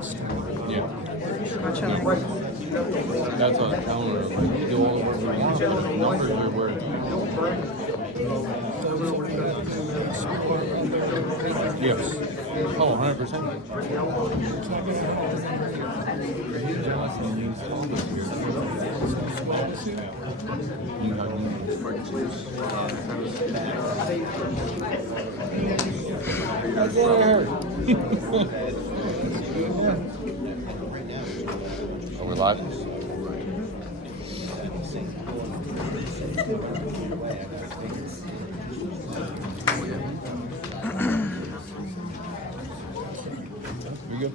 Yeah. Gotcha. That's what I'm telling her. Like, we do all the work we want, but the numbers we work. Yes. Oh, 100%. You have Are we live? We good?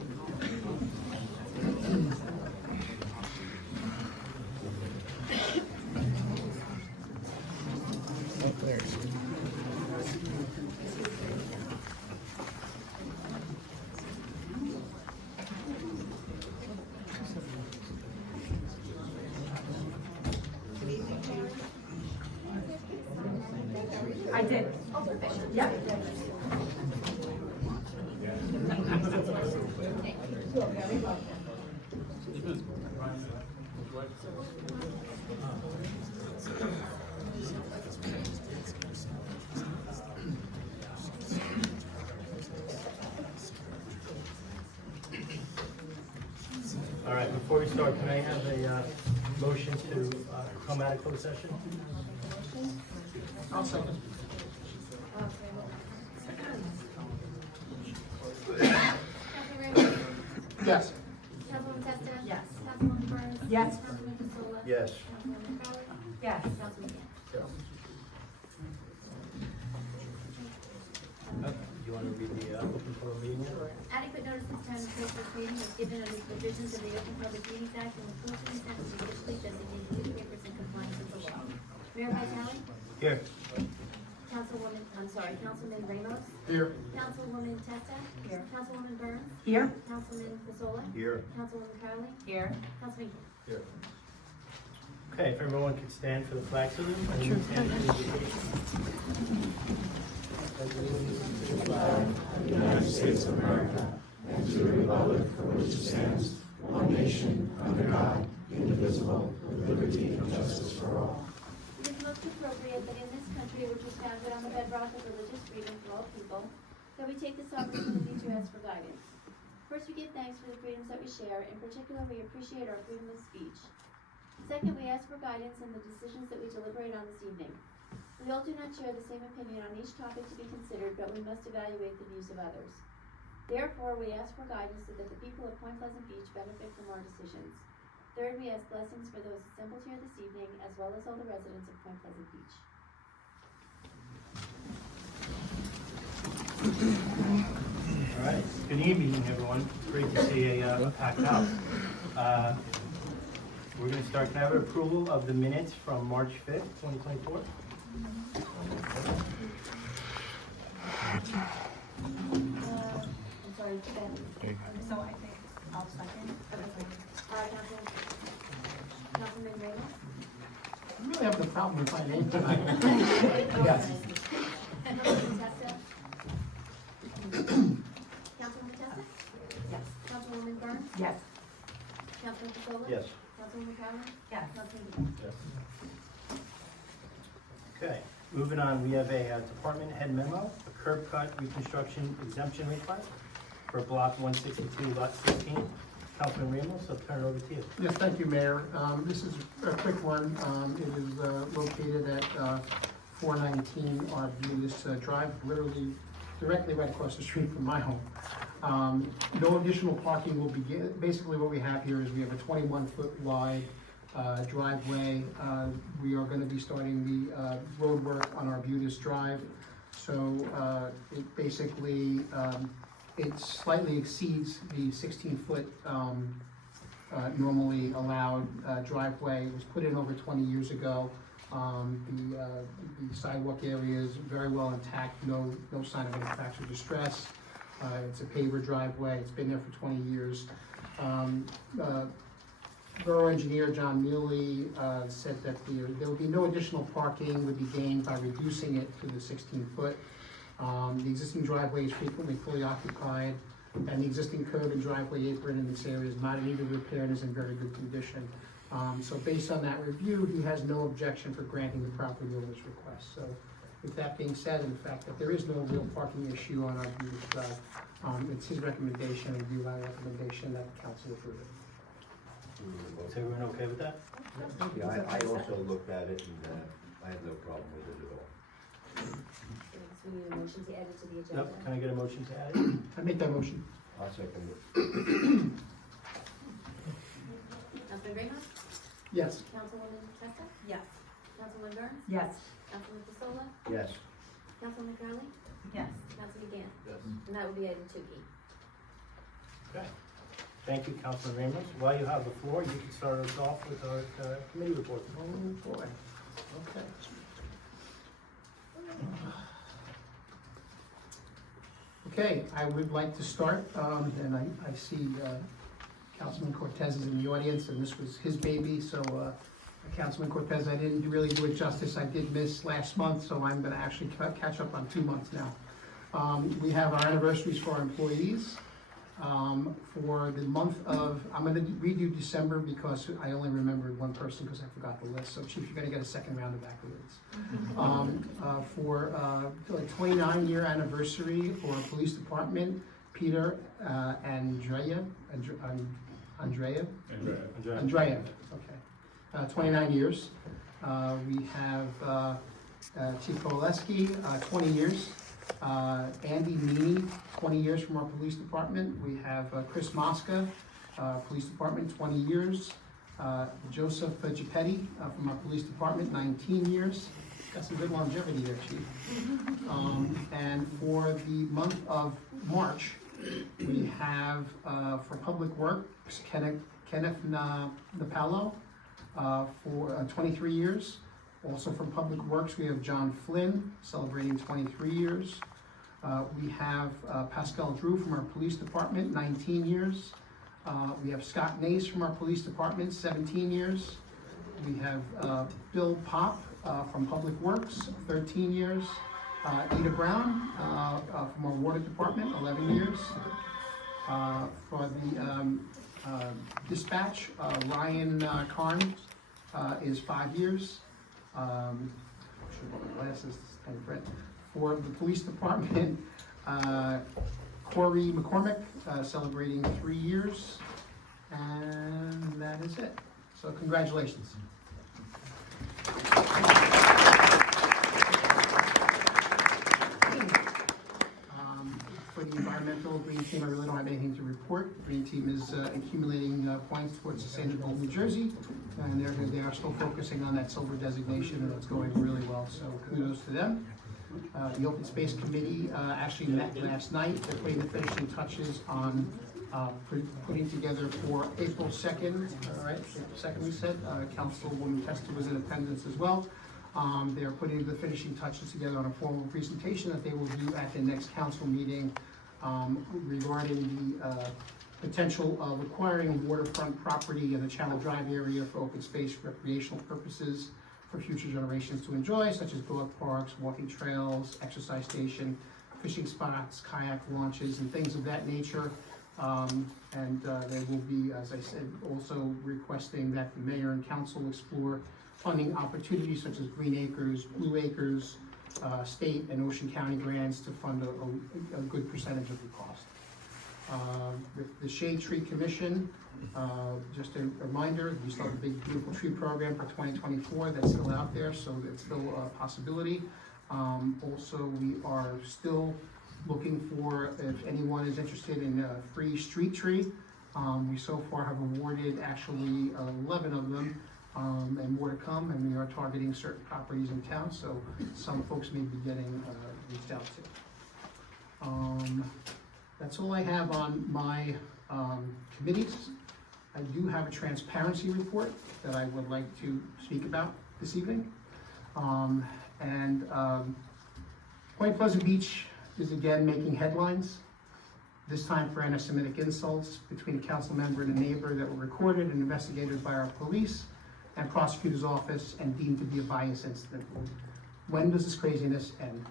I did. Yeah. All right, before we start, can I have a motion to come out of closed session? I'll second. Yes. Councilwoman Testa? Yes. Councilwoman Burns? Yes. Councilman Pasola? Yes. Councilwoman Crowley? Yes. Councilman Gann? You want to read the open public meeting? Adequate notice of time and place of this meeting was given under the provisions of the Open Public Meetings Act and the full city sentence officially designated newspapers in compliance with the law. Mayor Vitale? Here. Councilman Ramos? Here. Councilwoman Testa? Here. Councilwoman Burns? Here. Councilman Pasola? Here. Councilwoman Crowley? Here. Councilman Gann? Here. Okay, if everyone could stand for the flag salute. Sure. United States of America, and to the republic for which it stands, one nation, under God, indivisible, with liberty and justice for all. It is most appropriate that in this country, which is founded on the bedrock of religious freedom for all people, that we take this opportunity to ask for guidance. First, we give thanks for the freedoms that we share. In particular, we appreciate our freedom of speech. Second, we ask for guidance in the decisions that we deliberate on this evening. We all do not share the same opinion on each topic to be considered, but we must evaluate the views of others. Therefore, we ask for guidance so that the people of Point Pleasant Beach benefit from our decisions. Third, we ask blessings for those assembled here this evening, as well as all the residents of Point Pleasant Beach. All right, good evening, everyone. Great to see a packed house. We're going to start. Can I have approval of the minutes from March 5th, 2024? I'm sorry, Ben. So I think I'll second. Councilman Ramos? I'm really having a problem with my name tonight. Yes. Councilwoman Testa? Councilwoman Testa? Yes. Councilwoman Burns? Yes. Councilman Pasola? Yes. Councilwoman Crowley? Yes. Councilman Gann? Yes. Okay, moving on, we have a department head memo, a curb cut reconstruction exemption request for block 162, lot 16. Councilman Ramos, I'll turn it over to you. Yes, thank you, Mayor. This is a quick one. It is located at 419 Arbutus Drive, literally directly right across the street from my home. No additional parking will begin. Basically, what we have here is we have a 21-foot wide driveway. We are going to be starting the road work on Arbutus Drive. So it basically it slightly exceeds the 16-foot normally allowed driveway. It was put in over 20 years ago. The sidewalk area is very well intact, no sign of any cracks or distress. It's a paver driveway, it's been there for 20 years. Borough engineer John Mealy said that there would be no additional parking would be gained by reducing it to the 16 foot. The existing driveway is frequently fully occupied. And the existing curb and driveway apron in this area is not in need of repair and is in very good condition. So based on that review, he has no objection for granting the property owner's request. So with that being said, and the fact that there is no real parking issue on our Buick Drive, it's his recommendation and be my recommendation that the council approve it. Is everyone okay with that? Yeah, I also looked at it and I have no problem with it at all. So we need a motion to add it to the agenda? Yep, can I get a motion to add it? I make that motion. I'll second it. Councilman Ramos? Yes. Councilwoman Testa? Yes. Councilwoman Burns? Yes. Councilman Pasola? Yes. Councilman Curley, Yes. Councilman Gann? Yes. And that will be item 2E. Okay. Thank you, Councilman Ramos. While you have the floor, you can start us off with our committee report. Oh, boy. Okay. Okay, I would like to start, and I see Councilman Cortez is in the audience, and this was his baby, so Councilman Cortez, I didn't really do it justice. I did miss last month, so I'm gonna actually catch up on 2 months now. We have our anniversaries for our employees. For the month of, I'm gonna redo December because I only remembered one person because I forgot the list. So Chief, you're gonna get a second round of accolades. For the 29-year anniversary for Police Department, Peter Andreev, okay, 29 years. We have Chief Oleski, 20 years. Andy Meany, 20 years from our police department. We have Chris Mosca, police department, 20 years. Joseph Gepetti from our police department, 19 years. Got some good longevity there, Chief. And for the month of March, we have for Public Works, Kenneth Napalo for 23 years. Also from Public Works, we have John Flynn, celebrating 23 years. We have Pascal Drew from our Police Department, 19 years. We have Scott Nace from our Police Department, 17 years. We have Bill Pop from Public Works, 13 years. Ida Brown from our Water Department, 11 years. For the dispatch, Ryan Carn is 5 years. Should have my glasses this time, Brett. For the police department, Corey McCormick, celebrating 3 years, and that is it. So congratulations. For the environmental green team, I really don't have anything to report. The green team is accumulating points towards sustainable New Jersey, and they are still focusing on that silver designation, and it's going really well, so kudos to them. The Open Space Committee actually met last night. They're putting the finishing touches on putting together for April 2nd, all right, April 2nd we said. Councilwoman Testa was in attendance as well. They're putting the finishing touches together on a formal presentation that they will do at the next council meeting regarding the potential of acquiring waterfront property in the Channel Drive area for open space recreational purposes for future generations to enjoy, such as dog parks, walking trails, exercise station, fishing spots, kayak launches, and things of that nature. They will be, as I said, also requesting that the mayor and council explore funding opportunities such as Green Acres, Blue Acres, state and Ocean County grants to fund a good percentage of the cost. With the Shade Tree Commission, just a reminder, we still have a big beautiful tree program for 2024 that's still out there, so it's still a possibility. Also, we are still looking for, if anyone is interested in a free street tree. We so far have awarded actually 11 of them, and more to come, and we are targeting certain properties in town, so some folks may be getting reached out to. That's all I have on my committees. I do have a transparency report that I would like to speak about this evening. Point Pleasant Beach is again making headlines, this time for anti-Semitic insults between a council member and a neighbor that were recorded and investigated by our police and prosecutor's office and deemed to be a bias incident. When does this craziness end?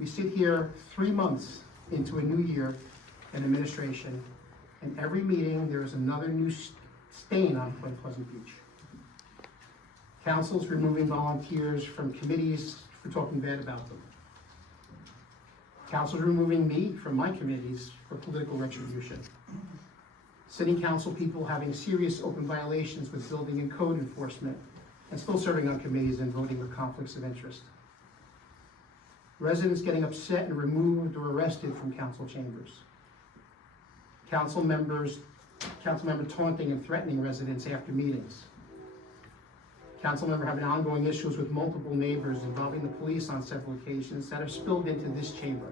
We sit here 3 months into a new year and administration. And every meeting, there is another new stain on Point Pleasant Beach. Council's removing volunteers from committees for talking bad about them. Council's removing me from my committees for political retribution. City council people having serious open violations with building and code enforcement and still serving on committees and voting with conflicts of interest. Residents getting upset and removed or arrested from council chambers. Council member taunting and threatening residents after meetings. Council member having ongoing issues with multiple neighbors involving the police on several occasions that have spilled into this chamber.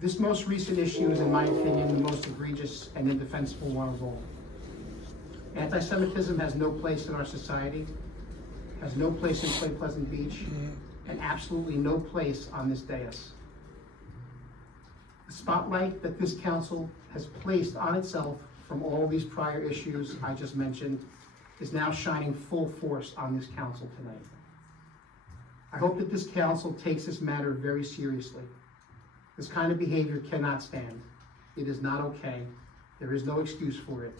This most recent issue is, in my opinion, the most egregious and indefensible one of all. Anti-Semitism has no place in our society, has no place in Point Pleasant Beach, and absolutely no place on this dais. The spotlight that this council has placed on itself from all these prior issues I just mentioned is now shining full force on this council tonight. I hope that this council takes this matter very seriously. This kind of behavior cannot stand. It is not okay. There is no excuse for it.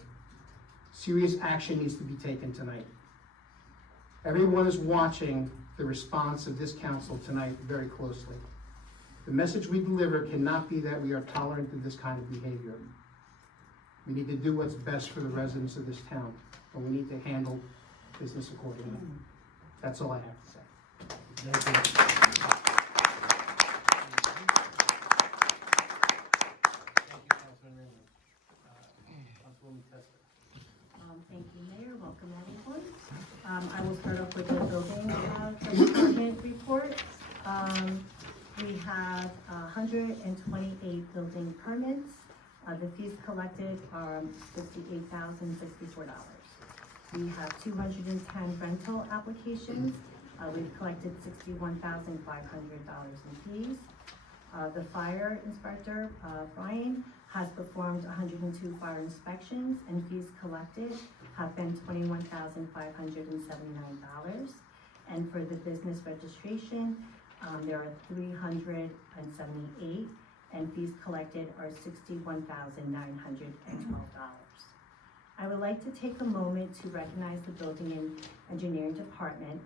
Serious action needs to be taken tonight. Everyone is watching the response of this council tonight very closely. The message we deliver cannot be that we are tolerant of this kind of behavior. We need to do what's best for the residents of this town, and we need to handle business accordingly. That's all I have to say. Thank you. Councilman Raymond. Councilwoman Testa. Thank you, Mayor. Welcome, everyone. I will start off with the building department report. We have 128 building permits. The fees collected are $58,064. We have 210 rental applications. We've collected $61,500 in fees. The fire inspector, Brian, has performed 102 fire inspections, and fees collected have been $21,579. And for the business registration, there are 378, and fees collected are $61,912. I would like to take a moment to recognize the building and engineering department.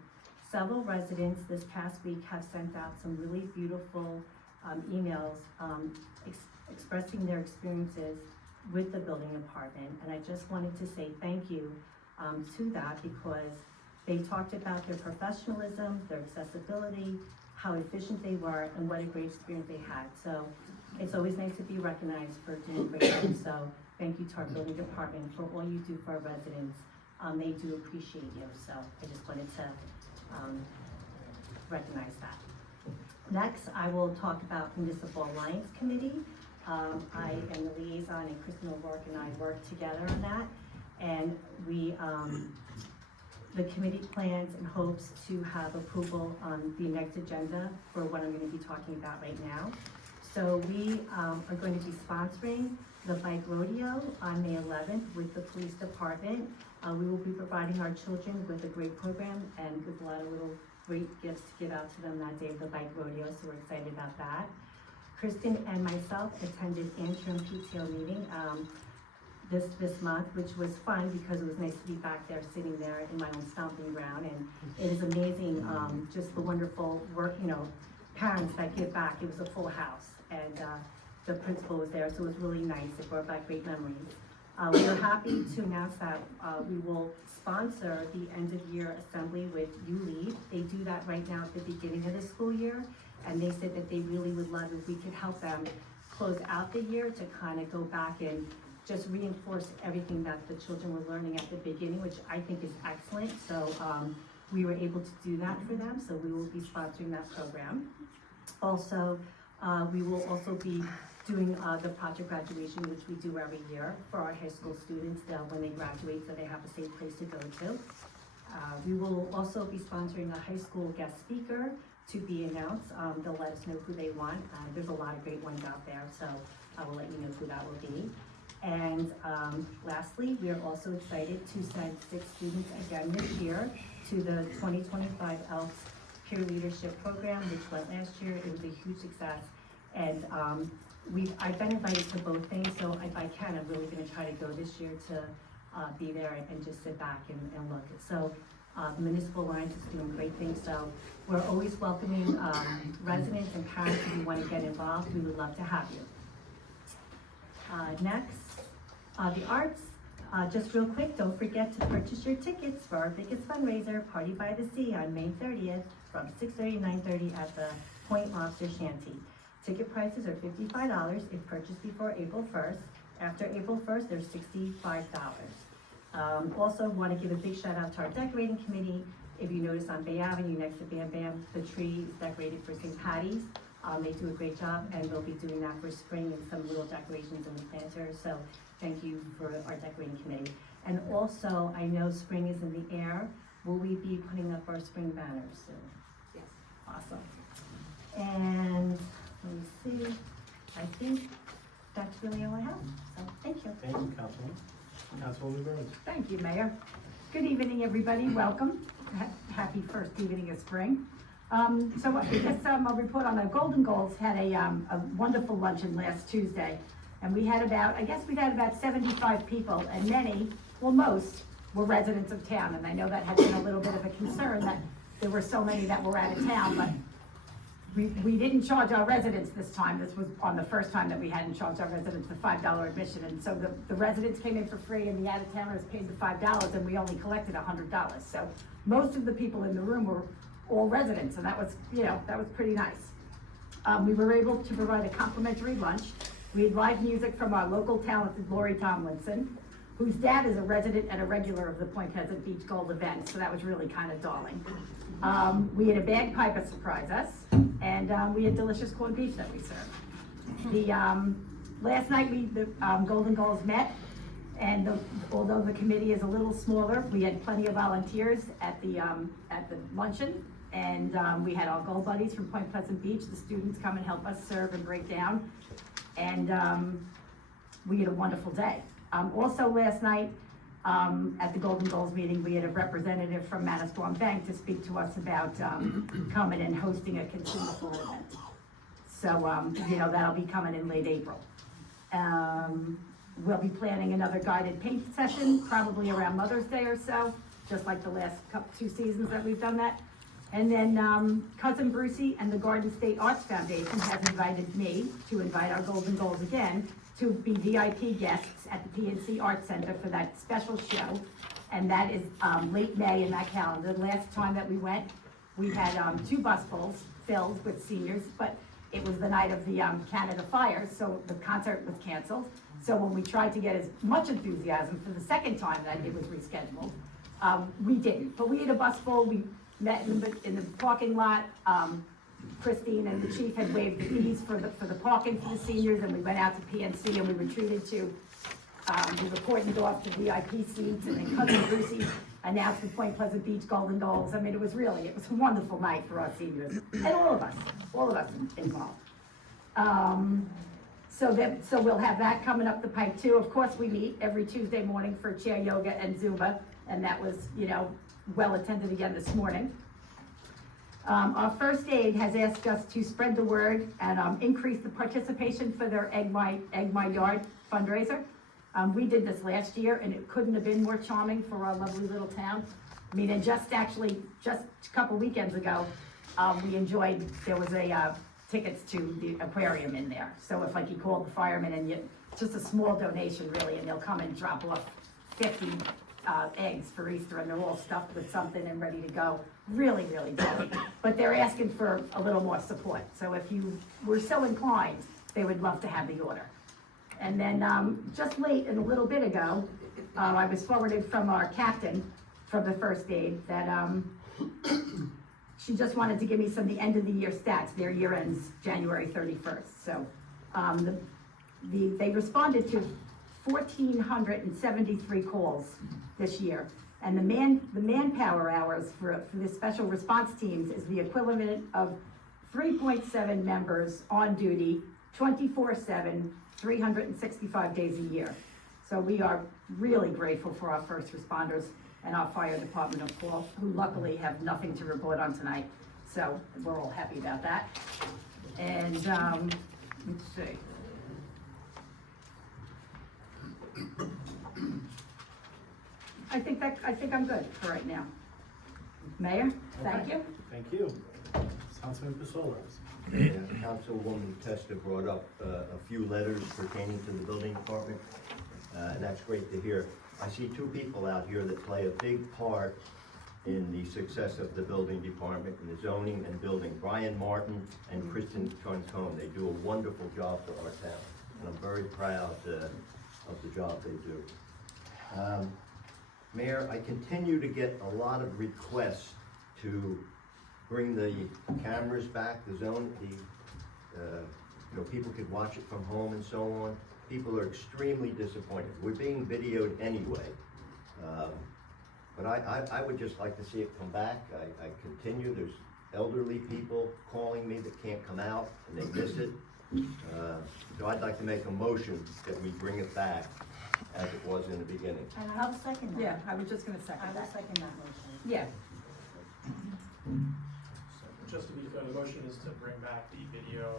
Several residents this past week have sent out some really beautiful emails expressing their experiences with the building department, and I just wanted to say thank you to that, because they talked about their professionalism, their accessibility, how efficient they were, and what a great experience they had. So it's always nice to be recognized for doing great things. So thank you to our building department for all you do for our residents. They do appreciate you. So I just wanted to recognize that. Next, I will talk about Municipal Alliance Committee. I am the liaison, and Kristen O'Rourke and I work together on that. And we, the committee plans and hopes to have approval on the next agenda for what I'm going to be talking about right now. So we are going to be sponsoring the bike rodeo on May 11th with the police department. We will be providing our children with a great program and with a lot of little great gifts to give out to them that day of the bike rodeo, so we're excited about that. Kristen and myself attended interim PTO meeting this month, which was fun because it was nice to be back there, sitting there in my own stomping ground, and it is amazing, just the wonderful work, parents that give back. It was a full house, and the principal was there, so it was really nice. It brought back great memories. We are happy to announce that we will sponsor the end of year assembly with You Lead. They do that right now at the beginning of the school year, and they said that they really would love if we could help them close out the year to kind of go back and just reinforce everything that the children were learning at the beginning, which I think is excellent. So we were able to do that for them, so we will be sponsoring that program. Also, we will also be doing the project graduation, which we do every year for our high school students when they graduate, so they have a safe place to go to. We will also be sponsoring a high school guest speaker to be announced. They'll let us know who they want. There's a lot of great ones out there, so I will let you know who that will be. And lastly, we are also excited to send 6 students again this year to the 2025 ELS Peer Leadership Program, which went last year. It was a huge success. And, I've been invited to both things, so if I can, I'm really gonna try to go this year to, be there and just sit back and look. So, Municipal Alliance is doing great things, so we're always welcoming, residents and parents if you wanna get involved, we would love to have you. Next, the arts. Just real quick, don't forget to purchase your tickets for our biggest fundraiser, Party by the Sea, on May 30th from 6:30 to 9:30 at the Point Lobster Shanty. Ticket prices are $55 if purchased before April 1st. After April 1st, they're $65. Also want to give a big shout out to our decorating committee. If you notice on Bay Avenue next to Bam Bam, the tree is decorated for St. Patty's. They do a great job, and we'll be doing that for spring and some little decorations in the planters. So thank you for our decorating committee. And also, I know spring is in the air. Will we be putting up our spring banners soon? Yes. Awesome. And let me see, I think that's really all I have. So thank you. Thank you, Councilwoman. Councilwoman Burns. Thank you, Mayor. Good evening, everybody. Welcome. Happy first evening of spring. So I guess I'll report on the Golden Goals had a wonderful luncheon last Tuesday. And we had about 75 people, and many, well, most were residents of town. And I know that had been a little bit of a concern that there were so many that were out of town, but we didn't charge our residents this time. This was on the first time that we hadn't charged our residents the $5 admission. And so the residents came in for free and the out-of-towners paid the $5, and we only collected $100. So most of the people in the room were all residents, and that was pretty nice. We were able to provide a complimentary lunch. We had live music from our local talented Lori Tomlinson, whose dad is a resident and a regular of the Point Pleasant Beach Gold event, so that was really kind of darling. We had a bagpiper surprise us, and we had delicious corned beef that we served. Last night the Golden Goals met, and although the committee is a little smaller, we had plenty of volunteers at the luncheon, and we had our Gold Buddies from Point Pleasant Beach. The students come and help us serve and break down, and we had a wonderful day. Also last night, at the Golden Goals meeting, we had a representative from Manasquan Bank to speak to us about coming and hosting a consumer food event. So, that'll be coming in late April. We'll be planning another guided paint session, probably around Mother's Day or so, just like the last two seasons that we've done that. And then Cousin Brucey and the Garden State Arts Foundation has invited me to invite our Golden Goals again to be VIP guests at the PNC Arts Center for that special show. And that is late May in that calendar. Last time that we went, we had 2 busfuls filled with seniors, but it was the night of the Canada fires, so the concert was canceled. So when we tried to get as much enthusiasm for the second time that it was rescheduled, we didn't. But we had a bus full. We met in the parking lot. Christine and the chief had waived the fees for the parking for the seniors, and we went out to PNC and we were treated to, we were cordoned off to VIP seats, and then Cousin Brucey announced the Point Pleasant Beach Golden Goals. I mean, it was a wonderful night for our seniors, and all of us involved. So we'll have that coming up the pipe too. Of course, we meet every Tuesday morning for chair yoga and Zumba, and that was, well attended again this morning. Our First Aid has asked us to spread the word and increase the participation for their Egg My Yard fundraiser. We did this last year, and it couldn't have been more charming for our lovely little town. I mean, and just a couple weekends ago, there was tickets to the aquarium in there. So if you called the firemen and just a small donation really, and they'll come and drop off 50 eggs for Easter, and they're all stuffed with something and ready to go. Really, really good. But they're asking for a little more support. So if you were so inclined, they would love to have the order. And then just late and a little bit ago, I was forwarded from our captain from the First Aid that she just wanted to give me some of the end of the year stats. Their year ends January 31st. So they responded to 1,473 calls this year. And the manpower hours for the special response teams is the equivalent of 3.7 members on duty, 24/7, 365 days a year. So we are really grateful for our first responders and our fire department, of course, who luckily have nothing to report on tonight. So we're all happy about that. And Let's see. I think I'm good for right now. Mayor, thank you. Thank you. Councilman Pasola. Councilwoman Testa brought up a few letters pertaining to the building department, and that's great to hear. I see two people out here that play a big part in the success of the building department, in the zoning and building. Brian Martin and Kristen Troncone, they do a wonderful job for our town, and I'm very proud of the job they do. Mayor, I continue to get a lot of requests to bring the cameras back, the zone, people could watch it from home and so on. People are extremely disappointed. We're being videoed anyway. But I would just like to see it come back. I continue, there's elderly people calling me that can't come out and they miss it. So I'd like to make a motion that we bring it back as it was in the beginning. And I'll second that. Yeah, I was just gonna I second will that. second that motion. Yeah, Just to be clear, the motion is to bring back the video.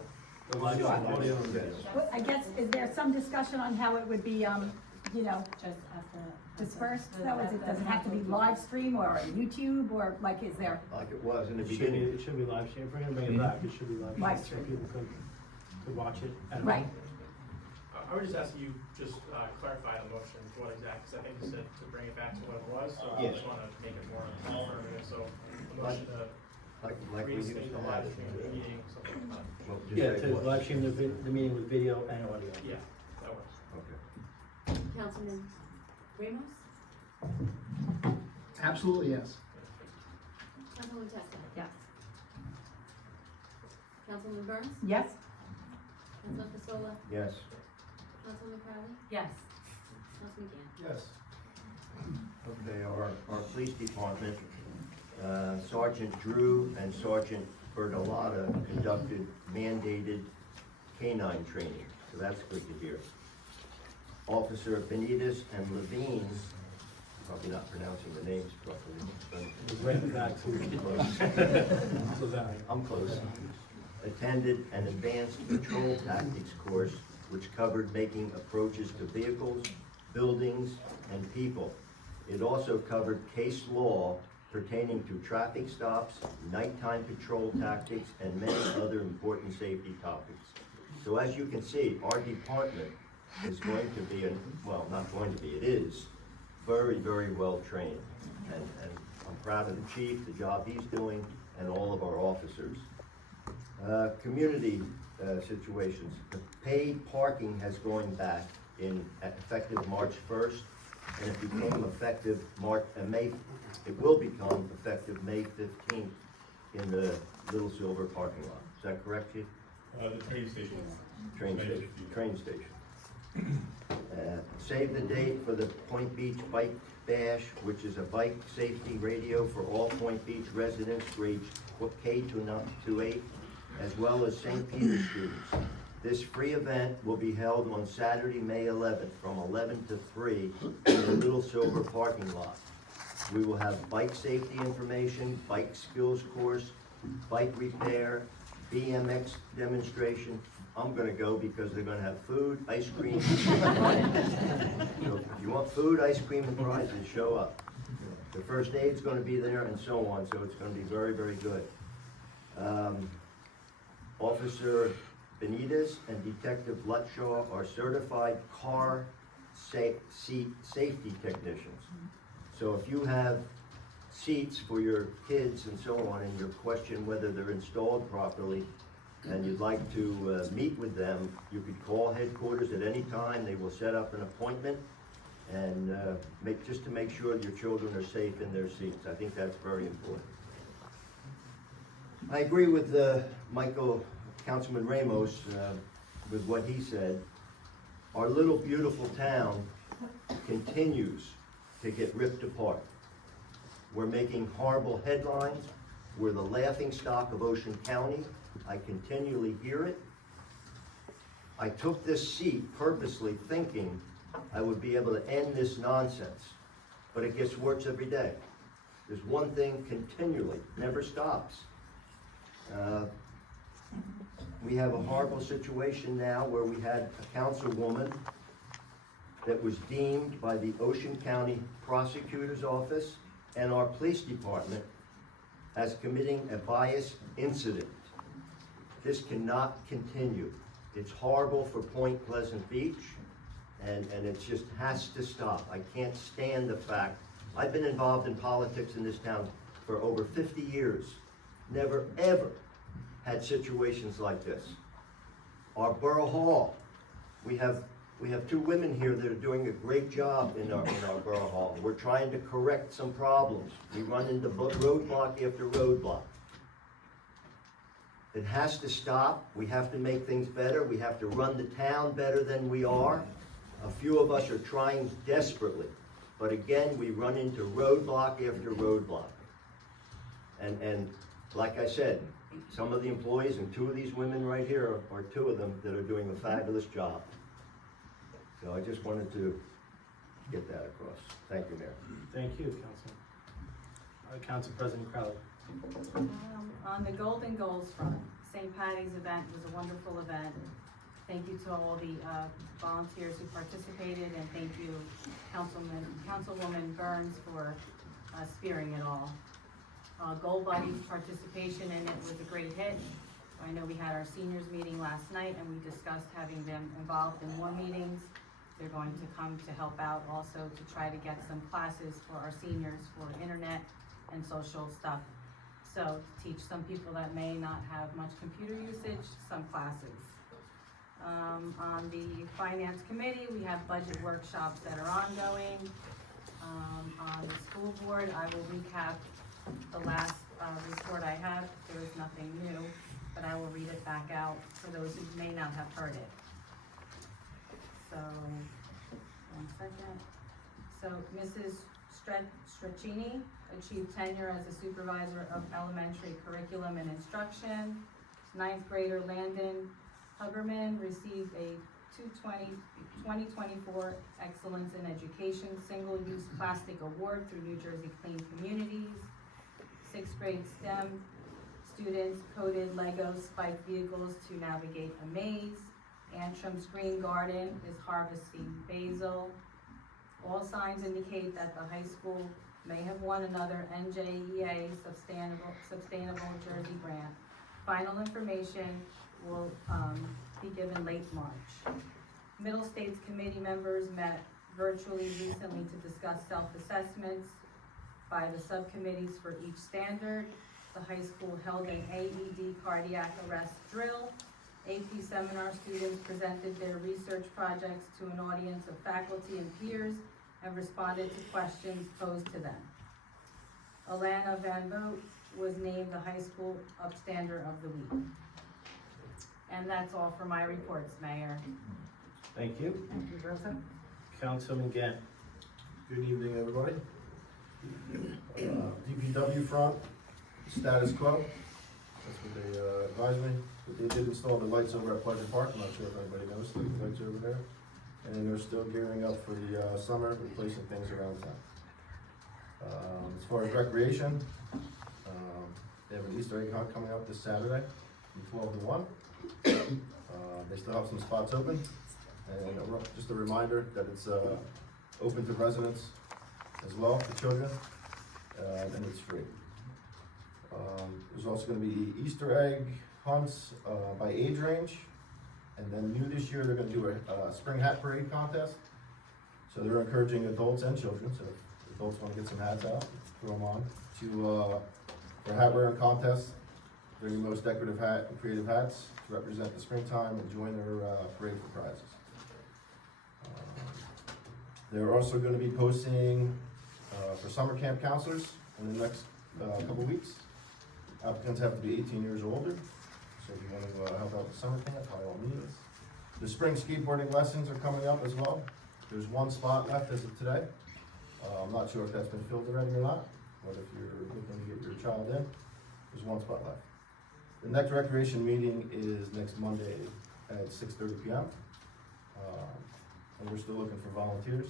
The live Sure. audio and video. Well, I guess, is there some discussion on how it would be, Just after. dispersed? No, does it have to be live stream or on YouTube, or like, is there? Like it was in the It should be, beginning. it should be live stream. If we're gonna bring it back, it should be live Live stream, so stream. people could watch it at home. Right. I would just ask you just clarify the motion, what exact, because I think you said to bring it back to what it was, so I Yes. just want to make it more affirmative, so the motion to Like we used reinstate to the have live it. stream of the meeting, something like that. Well, just Yeah, say to what. live stream the meeting with video and audio. Yeah, that works. Okay. Councilman Ramos? Absolutely, yes. Councilwoman Testa? Yes. Councilman Burns? Yes? Councilman Pasola? Yes. Councilman Crowley? Yes. Councilman Gann? Yes. Okay, our police department, Sergeant Drew and Sergeant Bertolotta conducted mandated canine training, so that's good to hear. Officer Benitez and Levine, probably not pronouncing the names properly, It was right in the back too. So that. I'm close. Attended an advanced patrol tactics course which covered making approaches to vehicles, buildings, and people. It also covered case law pertaining to traffic stops, nighttime patrol tactics, and many other important safety topics. So as you can see, our department is going to be, not going to be, it is very, very well trained. And I'm proud of the chief, the job he's doing, and all of our officers. Community situations. The paid parking has going back effective March 1st, and it became effective it will become effective May 15th in the Little Silver parking lot. Is that correct, Chief? The train station. Train station. Save the date for the Point Beach Bike Bash, which is a bike safety radio for all Point Beach residents grades K to 8, as well as St. Peter's students. This free event will be held on Saturday, May 11th, from 11 to 3 in the Little Silver parking lot. We will have bike safety information, bike skills course, bike repair, BMX demonstration. I'm gonna go because they're gonna have food, ice cream. So if you want food, ice cream, and prizes, show up. The first aid's gonna be there and so on, so it's gonna be very, very good. Officer Benitez and Detective Lutshaw are certified car seat safety technicians. So if you have seats for your kids and so on, and you question whether they're installed properly, and you'd like to meet with them, you could call headquarters at any time. They will set up an appointment and just to make sure your children are safe in their seats. I think that's very important. I agree with Councilman Ramos with what he said. Our little beautiful town continues to get ripped apart. We're making horrible headlines. We're the laughing stock of Ocean County. I continually hear it. I took this seat purposely thinking I would be able to end this nonsense, but it gets worse every day. There's one thing continually, never stops. We have a horrible situation now where we had a councilwoman that was deemed by the Ocean County Prosecutor's Office and our police department as committing a bias incident. This cannot continue. It's horrible for Point Pleasant Beach, and it just has to stop. I can't stand the fact, I've been involved in politics in this town for over 50 years. Never, ever had situations like this. Our Borough Hall, we have 2 women here that are doing a great job in our Borough Hall. We're trying to correct some problems. We run into roadblock after roadblock. It has to stop. We have to make things better. We have to run the town better than we are. A few of us are trying desperately. But again, we run into roadblock after roadblock. And like I said, some of the employees and 2 of these women right here are 2 of them that are doing a fabulous job. So I just wanted to get that across. Thank you, Mayor. Thank you, Council President Crowley. On the Golden Goals front, St. Patty's event was a wonderful event. Thank you to all the volunteers who participated, and thank you, Councilwoman Burns, for spearing it all. Gold Buddy's participation in it was a great hit. I know we had our seniors meeting last night, and we discussed having them involved in more meetings. They're going to come to help out also to try to get some classes for our seniors for internet and social stuff. So to teach some people that may not have much computer usage, some classes. On the Finance Committee, we have budget workshops that are ongoing. On the school board, I will recap the last report I have. There is nothing new, but I will read it back out for those who may not have heard it. So, 1 second. So, Mrs. Strachini achieved tenure as a supervisor of elementary curriculum and instruction. 9th grader Landon Huberman received a 2024 Excellence in Education Single-Use Plastic Award through New Jersey Clean Communities. 6th grade STEM students coded Lego spike vehicles to navigate a maze. Antrim's Green Garden is harvesting basil. All signs indicate that the high school may have won another NJEA Sustainable Jersey grant. Final information will be given late March. Middle States committee members met virtually recently to discuss self-assessments by the subcommittees for each standard. The high school held an AED cardiac arrest drill. AP seminar students presented their research projects to an audience of faculty and peers and responded to questions posed to them. Alana Van Vogt was named the high school upstander of the week. And that's all for my reports, Mayor. Thank you. Thank you, Rosa. Councilman Gant. Good evening, everybody. DPW front, status quo. That's what they advised me. But they did install the lights over at Pleasant Park. I'm not sure if anybody knows the lights over there. And they're still gearing up for the summer, replacing things around town. As far as recreation, they have an Easter egg hunt coming up this Saturday from 12 to 1. They still have some spots open. And just a reminder that it's open to residents as well, for children, and it's free. There's also going to be Easter egg hunts by age range, and then new this year they're going to do a spring hat parade contest. So they're encouraging adults and children, so if adults want to get some hats out, throw them on, for hat wearing contests. Bring your most decorative hat and creative hats to represent the springtime and join their parade for prizes. They're also going to be posting for summer camp counselors in the next couple weeks. Applicants have to be 18 years or older, so if you want to help out with summer camp, by all means. The spring skateboarding lessons are coming up as well. There's 1 spot left as of today. I'm not sure if that's been filled already or not, but if you're looking to get your child in, there's 1 spot left. The next recreation meeting is next Monday at 6:30 p.m. And we're still looking for volunteers.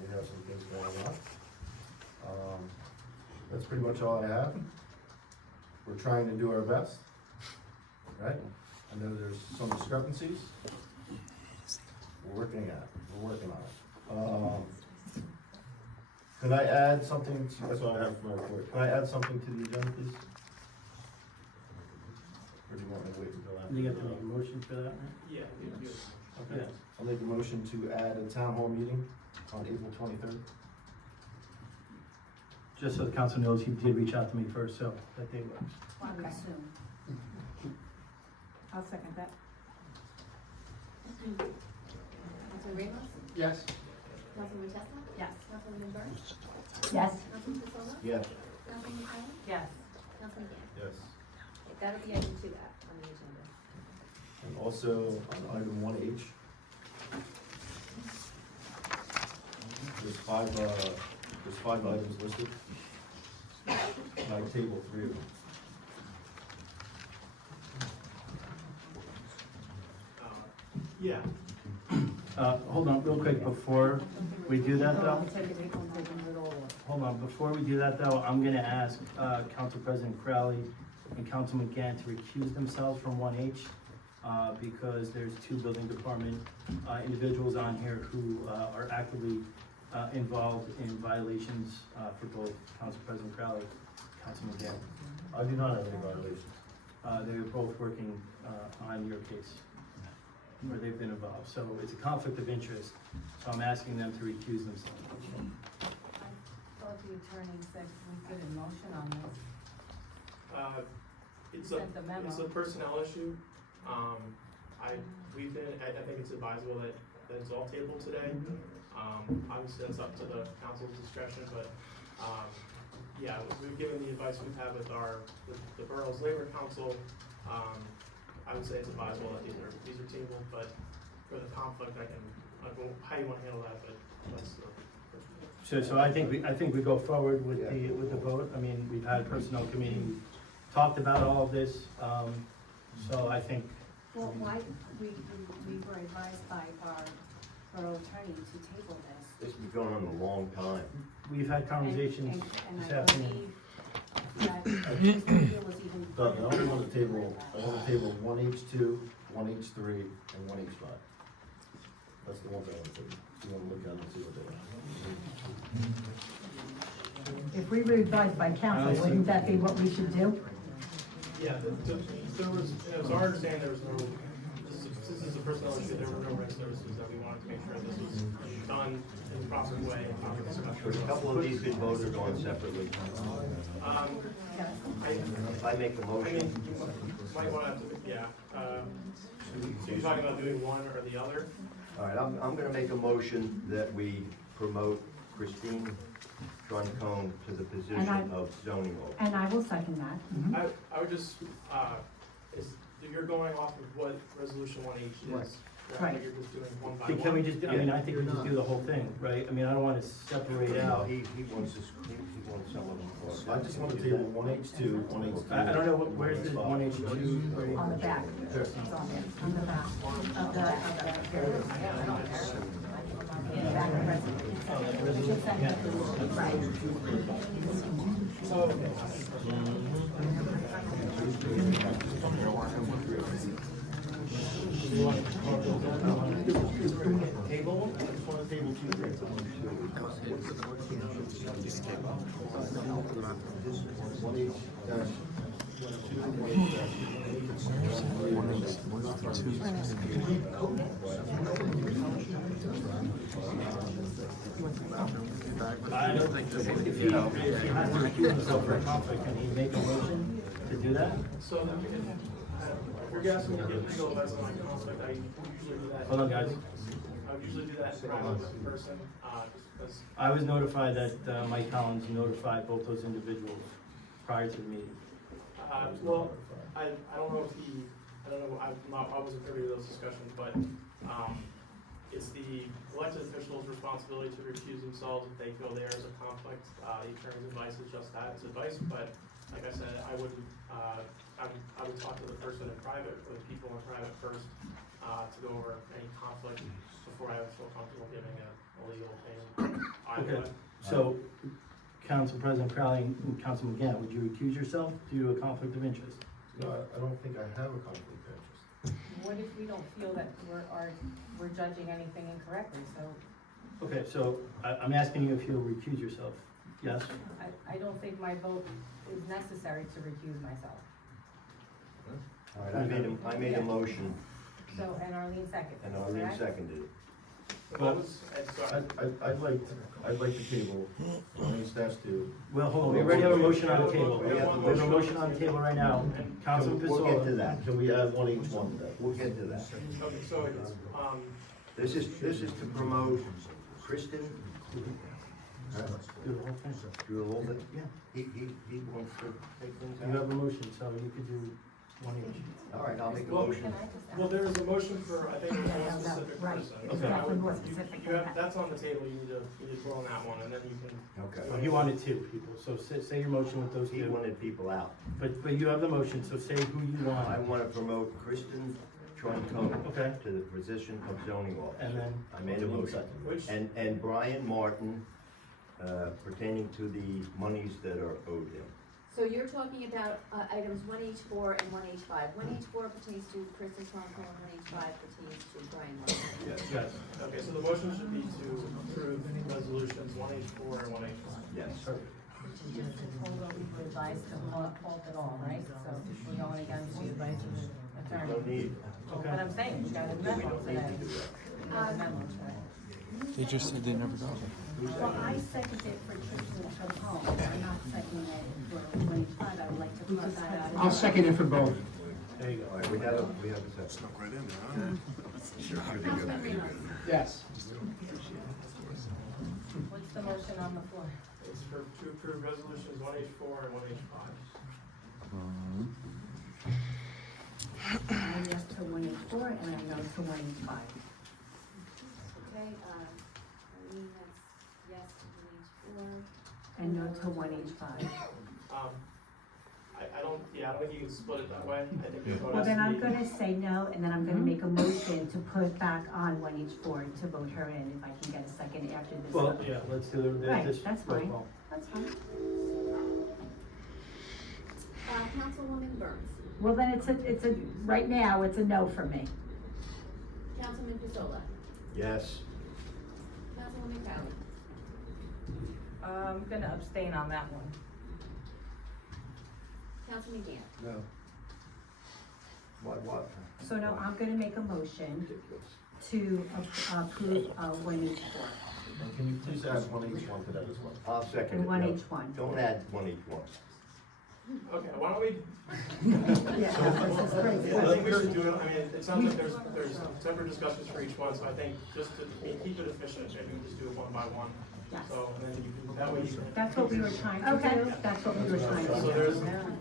We have some things going on. That's pretty much all I have. We're trying to do our best, right? I know there's some discrepancies. We're working on it. Can I add something to, that's what I have for my report. Can I add something to the agenda, please? Or do you want me to wait until after? You have to make a motion for that, right? Yeah, you, Okay, I'll make a motion to add a town hall meeting on April 23rd. Just so the council knows, he did reach out to me first, so that day works. Okay. I'll second that. Councilman Ramos? Yes. Councilman Testa? Yes. Councilman Burns? Yes. Councilman Pasola? Yes. Councilman McCollum? Yes. Councilman Gann? Yes. That'll be item 2F on the agenda. And also on item 1H, there's five items listed. And I table 3 of them. yeah. Hold on, real quick, before we do that though. Hold on, before we do that though, I'm gonna ask, Council President Crowley and Councilman Gann to recuse themselves from 1H, because there's 2 building department, individuals on here who, are actively, involved in violations, for both Council President Crowley, Councilman Gann. I do not have any violations. They're both working, on your case, where they've been involved, so it's a conflict of interest, so I'm asking them to recuse themselves. I thought the attorney said we could in motion on this. It's Sent the memo. it's a personnel issue. I think it's advisable that it's all tabled today. Obviously, that's up to the council's discretion, but, yeah, we've given the advice we've had with the borough's labor council. I would say it's advisable that these are tabled, but for the conflict, how you wanna handle that, but that's the. So I think we go forward with the vote. I mean, we've had a personnel committee, we talked about all of this, so I think. Well, why, we were advised by our borough attorney to table this. This has been going on a long time. We've had conversations And this I afternoon. believe that this deal was even. Doug, I only want to table 1H2, 1H3, and 1H5. That's the ones I want to table. You want to look at them and see what they are. If we were advised by council, wouldn't that be what we should do? Yeah, there was, it was our understanding there was no, this is a personnel issue, there were no rent services that we wanted to make sure this was done in the proper way. There's a couple of these been voted on separately. If I make a I motion, mean, you might wanna, yeah, so you're talking about doing one or the other? all right, I'm gonna make a motion that we promote Christine Troncone to the position of zoning officer. And I will second that. I would just, you're going off of what resolution 1H is. Right. You're just doing one by Can one. we just, I mean, I think we just do the whole thing, right? I mean, I don't wanna separate out. He wants this, he wants some of them. for- I just want to table 1H2, 1H3. I don't know, where's the 1H2? On the back. There. It's on there. On the back of the Back of the resolution. Right. Table, I just wanna table 2, 3. I don't think, if he has to recuse himself for a conflict, can he make a motion to do that? So, if you're asking me to give legal advice on my conflict, I usually do that. Hold on, guys. I would usually do that in private with the person, just because, I was notified that Mike Collins notified both those individuals prior to the meeting. well, I don't know if I wasn't privy to those discussions, but, it's the elected official's responsibility to recuse themselves if they feel there is a conflict. The attorney's advice is just that, it's advice, but like I said, I wouldn't, I would talk to the person in private, or the people in private first, to go over any conflict before I would feel comfortable giving a legal opinion. Either Okay, way. so, Council President Crowley and Councilman Gann, would you recuse yourself due to a conflict of interest? No, I don't think I have a conflict of interest. what if we don't feel that we're judging anything incorrectly, so Okay, so I'm asking you if you'll recuse yourself. Yes? I don't think my vote is necessary to recuse myself. All right, I made a motion, So, and Arlene seconded. and Arlene correct? seconded it. What was, sorry. I'd like the table, Arlene Stats to. Well, hold on, we already have a motion on the table. We have one We have a motion. motion on the table right now. Councilman We'll get to Pistola. that. Can we add one each one to that? We'll get to that. Okay, so it's, This is to promote Kristen. Do the whole thing. Do a little bit, yeah. He wants to take things You have out. a motion, so you could do one each. All right, I'll make a Well, motion. Can I just ask? well, there is a motion for, I think, a Yeah, more no, specific right. person. It's Okay. definitely more specific You than have, that. that's on the table, you need to vote on that one, and then you can. Okay. Oh, he wanted two people, so say your motion with those He two. wanted people out. But you have the motion, so say who you I want. want to promote Kristen Troncone Okay, to the position of zoning and officer. then, I made a motion. Which, And Brian Martin, pertaining to the monies that are owed him. So you're talking about, items 1H4 and 1H5. 1H4 pertains to Kristen Cronco, and 1H5 pertains to Brian Martin. yes, okay, so the motion should be to approve resolutions 1H4 and 1H5. Yes. perfect. Just to hold over the advice to halt it all, right? So we're going against the advice of the No attorney. need. But I'm saying, we got a memo today. We got a memo today. They just said they never got it. Well, I seconded it for Tristan from home, I'm not seconding it for 25, I would like to put that out. I'll second it for both. There you go. All right, we have a second. Councilman Ramos. Yes. What's the motion on the floor? It's to approve resolutions 1H4 and 1H5. I'm yes to 184 and I'm no to 185. Okay, Arlene, that's yes to 1H4. And no to 185. I don't think you can split it that way. I think the vote Well, has then to I'm be- gonna say no, and then I'm gonna make a motion to put back on 1H4 to vote her in, if I can get a second after this. Well, yeah, let's do this. Right, that's roll fine. call. That's fine. Councilwoman Burns. Well, then it's a, right now, it's a no for me. Councilman Pistola. Yes. Councilwoman Crowley. I'm gonna abstain on that one. Councilman Gann. No. What? So now I'm gonna make a motion Ridiculous. to approve 1H4 And can you please add one each one to that as well? I'll second and it. 1H1. Don't add 1H1. Okay, why don't we, Yeah, this is crazy. I think we should do it, I mean, it sounds like there's separate discussions for each one, so I think just to, keep it efficient, maybe we just do it one by one. Yes. So, and then you can, that way you can. That's what we were trying to Okay. do, that's what we were trying to So do. there's,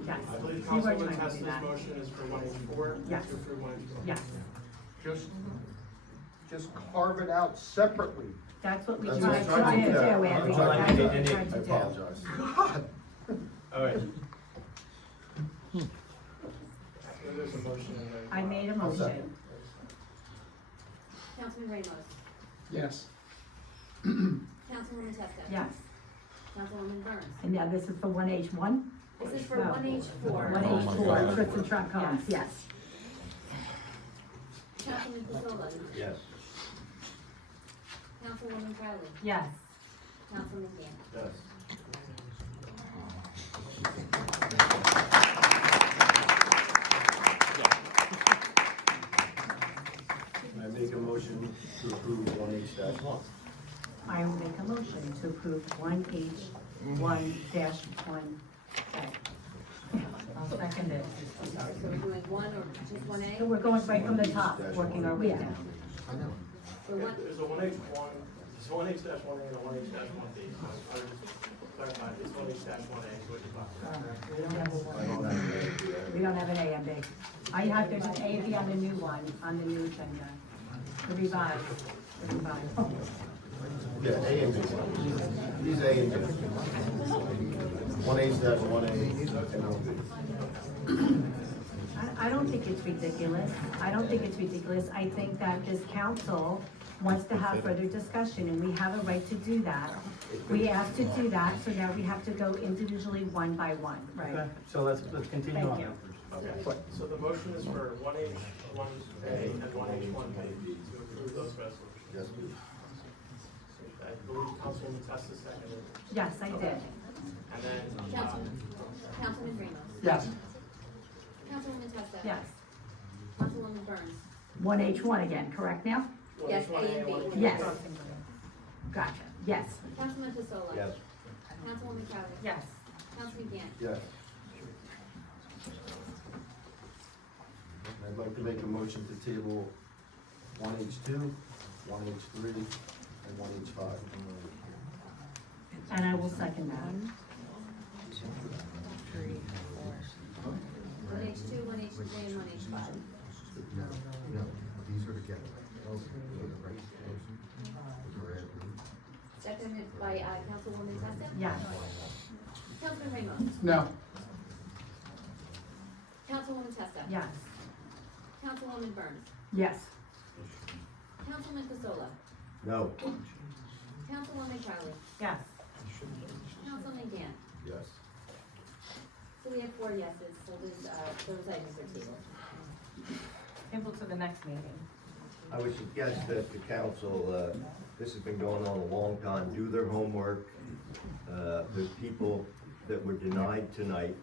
Yes, I believe we were Councilwoman trying to do Testa's that. motion is for 1H4. Yes. To approve 1H4. Yes, Just carve it out separately. that's what we That's tried what I'm to do, trying to do. Andy. I'm trying That's to what do we that. tried I to do. apologize. All right, There's a motion in there. I made a I'll second. motion. Councilman Ramos. Yes. Councilwoman Testa. Yes, Councilwoman Burns. And now this is for 1H1? This is for No. 1H4. 1H4, Tristan Troncone, Yes. yes. Councilman Pistola. Yes. Councilwoman Crowley. Yes. Councilman Gann. Yes. I make a motion to approve one each dash one. I will make a motion to approve 1H1-1A. I'll second it. So we're doing one or just 1A? So we're going right from the top, working our way Yeah. down. For one, There's a 1H1, there's a 1H-1A and a 1H-1B. I would just clarify, it's 1H-1A is what you're talking about. We don't have an A and B. I have, there's an A and B on the new one, on the new agenda. The revised, the revised. Yeah, A and B. These A and B. One H dash one A and one B. I don't think it's ridiculous. I don't think it's ridiculous. I think that this council wants to have further discussion, and we have a right to do that. We asked to do that, so now we have to go individually one by one. okay, so let's continue Thank on. you. Okay, so the motion is for 1H, 1A, and 1H1B to approve those resolutions. Yes, please. I believe Councilwoman Testa seconded. Yes, I did. And then, Councilman Ramos. Yes. Councilwoman Testa. Yes. Councilwoman Burns. 1H1 again, correct now? Yes, 1H1A and 1H1B. Yes. Gotcha, yes. Councilman Pasola. Yes. Councilwoman Crowley. Yes. Councilman Gann. Yes. I'd like to make a motion to table 1H2, 1H3, and 1H5. And I will second that. 1H2, 1H3, and 1H5. These are together. Seconded by Councilwoman Testa. Yes. Councilman Ramos. No. Councilwoman Testa. Yes. Councilwoman Burns. Yes. Councilman Pasola. No. Councilwoman Crowley. Yes. Councilman Gann. Yes. So we have 4 yeses, so those items are tabled. Table to the next meeting. I would suggest that the council, this has been going on a long time, do their homework. There's people that were denied tonight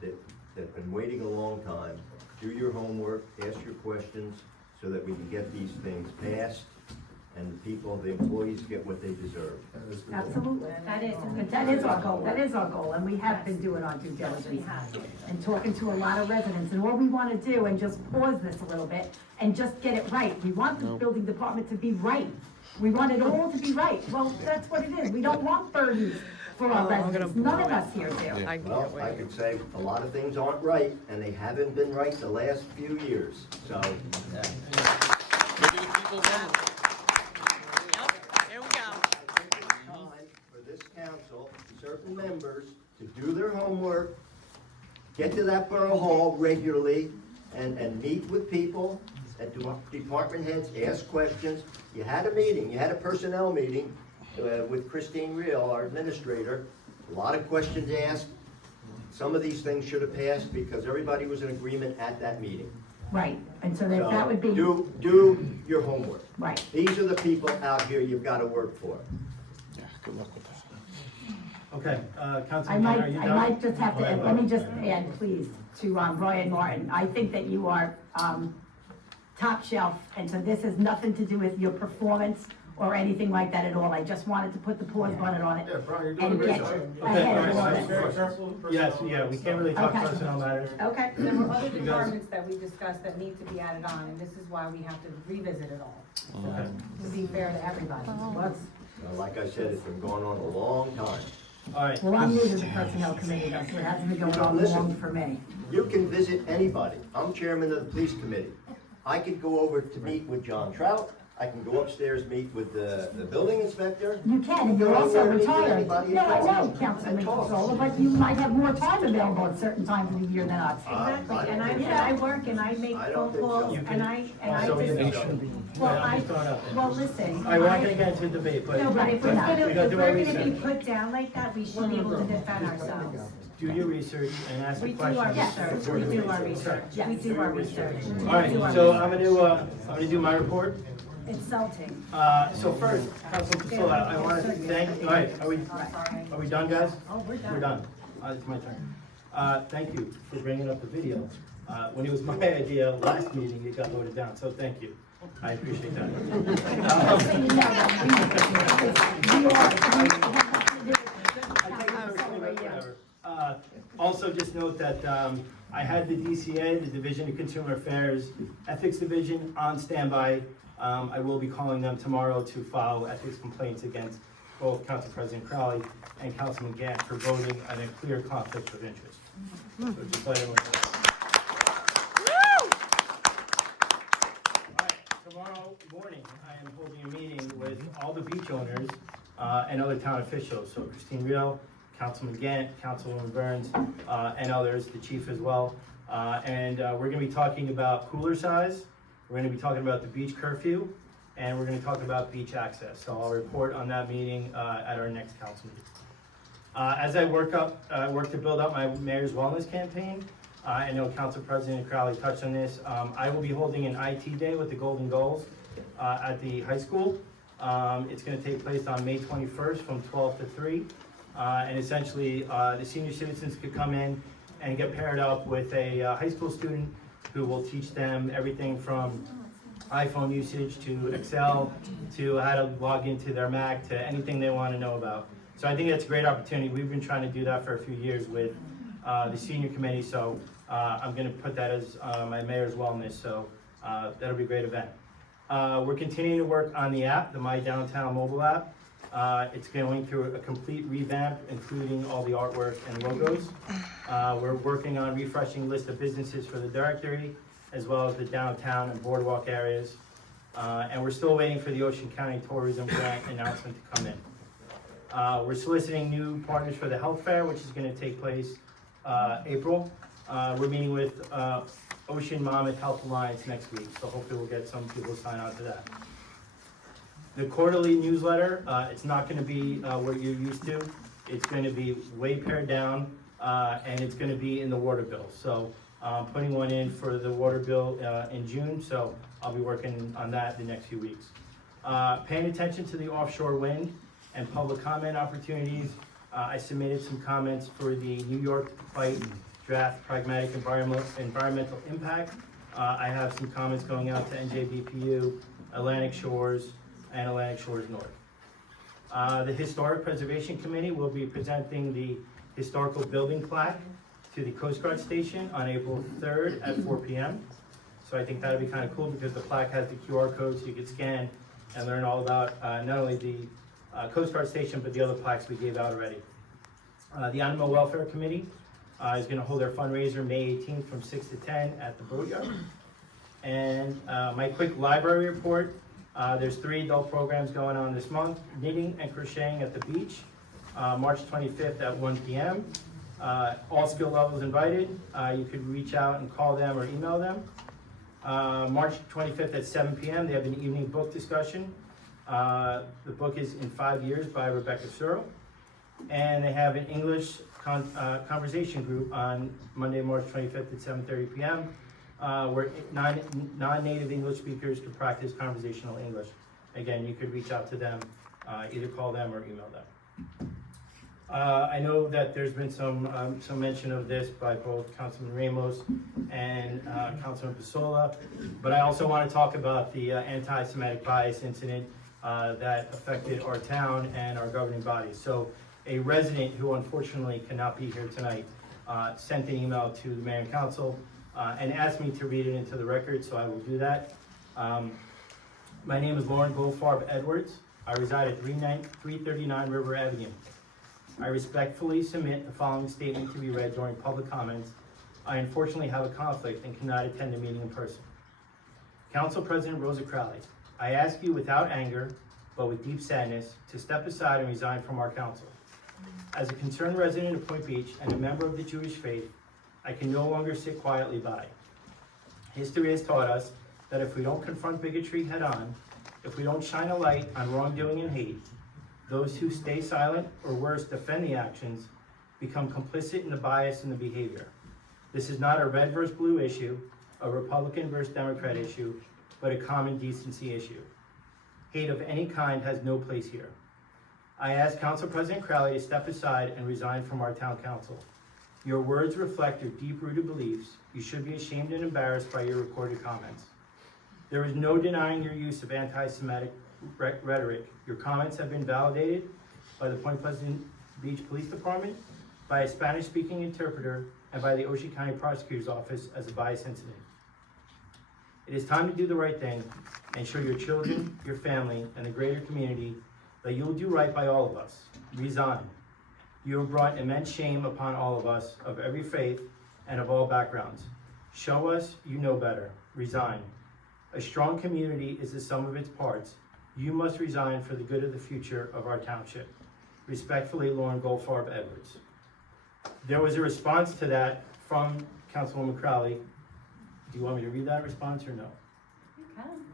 that have been waiting a long time. Do your homework, ask your questions, so that we can get these things passed and the people, the employees get what they deserve. Absolutely. That is our goal. That is our goal. And we have been doing our due diligence and talking to a lot of residents. And what we want to do, and just pause this a little bit, and just get it right. We want the building department to be right. We want it all to be right. Well, that's what it is. We don't want burdens for our residents. None of us here do. Well, I could say a lot of things aren't right, and they haven't been right the last few years, so. Maybe the people want it. Here we go. Time for this council, certain members, to do their homework, get to that borough hall regularly, and meet with people, and department heads, ask questions. You had a meeting, you had a personnel meeting with Christine Real, our administrator. A lot of questions asked. Some of these things should have passed because everybody was in agreement at that meeting. Right. And so that would be, Do your homework. right. These are the people out here you've got to work for. Yeah, good luck with that. Okay, I Councilman, are you might, done? I might just have to, Go ahead, let me Bob. just add, please, to Ryan Martin. I think that you are top shelf, and so this has nothing to do with your performance or anything like that at all. I just wanted to put the pause button on it Yeah, Brian, you're doing and a great get job. you Okay, ahead of all all right, this. Very careful. Yes, yeah, we can't really talk Okay. personnel matters. Okay. There were other You guys- departments that we discussed that need to be added on, and this is why we have to revisit it all. Okay. To be fair to everybody. Let's- Like I said, it's been going on a long time. All right, Well, I'm new to the personnel committee, though, so it hasn't been going on long for me. You can visit anybody. I'm chairman of the police committee. I could go over to meet with John Trout. I can go upstairs, meet with the building inspector. You can, and you're also retired. No, I know, Councilman Pasola, but you might have more time available at certain times of the year than us. Exactly, and I work and I make I phone don't think so. calls, You and I also, just, well, I'm just throwing it out there. well, listen. All right, we're not gonna get into a debate, but. No, but if we're gonna, We if gotta do our we're gonna be research. put down like that, we should be able to defend ourselves. Do your research and ask the We do questions. our research, we do our research, we do our research. All right, so I'm gonna do my report. Insulting. So first, Councilman Pasola, I want to thank, all right, are we done, guys? Oh, we're done. We're done. It's my turn. Thank you for bringing up the video. When it was my idea last meeting, it got voted down, so thank you. I appreciate that. So you know that Also, just note that I had the DCA, the Division of Consumer Affairs Ethics Division, on standby. I will be calling them tomorrow to file ethics complaints against both Council President Crowley and Councilman Gant for voting in a clear conflict of interest. So just let everyone know. All right, tomorrow morning, I am holding a meeting with all the beach owners and other town officials. So Christine Real, Councilman Gant, Councilwoman Burns, and others, the chief as well. And we're gonna be talking about cooler size, we're gonna be talking about the beach curfew, and we're gonna talk about beach access. So I'll report on that meeting at our next council meeting. As I work to build up my mayor's wellness campaign, I know Council President Crowley touched on this. I will be holding an IT day with the Golden Goals at the high school. It's gonna take place on May 21st from 12 to 3. And essentially, the senior citizens could come in and get paired up with a high school student who will teach them everything from iPhone usage to Excel to how to log into their Mac to anything they want to know about. So I think that's a great opportunity. We've been trying to do that for a few years with the senior committee, so I'm going to put that as my mayor's wellness, so that'll be a great event. We're continuing to work on the app, the My Downtown mobile app. It's going through a complete revamp, including all the artwork and logos. We're working on refreshing list of businesses for the directory, as well as the downtown and boardwalk areas. And we're still waiting for the Ocean County Tourism Grant announcement to come in. We're soliciting new partners for the health fair, which is gonna take place April. We're meeting with Ocean Monmouth Health Alliance next week, so hopefully we'll get some people to sign on to that. The quarterly newsletter, it's not gonna be what you're used to. It's gonna be way pared down, and it's gonna be in the water bill. So putting one in for the water bill in June, so I'll be working on that the next few weeks. Paying attention to the offshore wind and public comment opportunities. I submitted some comments for the New York Fight Draft Pragmatic Environmental Impact. I have some comments going out to NJBPU, Atlantic Shores, and Atlantic Shores North. The Historic Preservation Committee will be presenting the historical building plaque to the Coast Guard Station on April 3rd at 4 p.m. So I think that'll be kind of cool because the plaque has the QR code so you can scan and learn all about not only the Coast Guard Station, but the other plaques we gave out already. The Animal Welfare Committee is going to hold their fundraiser May 18th from 6 to 10 at the Boatyard. And my quick library report. There's 3 adult programs going on this month: knitting and crocheting at the beach, March 25th at 1 p.m. All skill levels invited. You could reach out and call them or email them. March 25th at 7 p.m. they have an evening book discussion. The book is In 5 Years by Rebecca Searle. And they have an English conversation group on Monday, March 25th at 7:30 p.m. Where non-native English speakers can practice conversational English. Again, you could reach out to them, either call them or email them. I know that there's been some mention of this by both Councilman Ramos and Councilman Pasola, but I also want to talk about the anti-Semitic bias incident that affected our town and our governing bodies. So a resident who unfortunately cannot be here tonight sent an email to the mayor and council and asked me to read it into the record, so I will do that. My name is Lauren Goldfarb Edwards. I reside at 339 River Avenue. I respectfully submit the following statement to be read during public comments. I unfortunately have a conflict and cannot attend the meeting in person. Council President Rosa Crowley, I ask you without anger, but with deep sadness, to step aside and resign from our council. As a concerned resident of Point Beach and a member of the Jewish faith, I can no longer sit quietly by. History has taught us that if we don't confront bigotry head on, if we don't shine a light on wrongdoing and hate, those who stay silent or worse defend the actions become complicit in the bias and the behavior. This is not a red versus blue issue, a Republican versus Democrat issue, but a common decency issue. Hate of any kind has no place here. I ask Council President Crowley to step aside and resign from our town council. Your words reflect your deep-rooted beliefs. You should be ashamed and embarrassed by your recorded comments. There is no denying your use of anti-Semitic rhetoric. Your comments have been validated by the Point Pleasant Beach Police Department, by a Spanish-speaking interpreter, and by the Ocean County Prosecutor's Office as a bias incident. It is time to do the right thing and show your children, your family, and the greater community that you will do right by all of us. Resign. You have brought immense shame upon all of us, of every faith and of all backgrounds. Show us you know better. Resign. A strong community is the sum of its parts. You must resign for the good of the future of our township. Respectfully, Lauren Goldfarb Edwards. There was a response to that from Councilwoman Crowley. Do you want me to read that response or no? You can.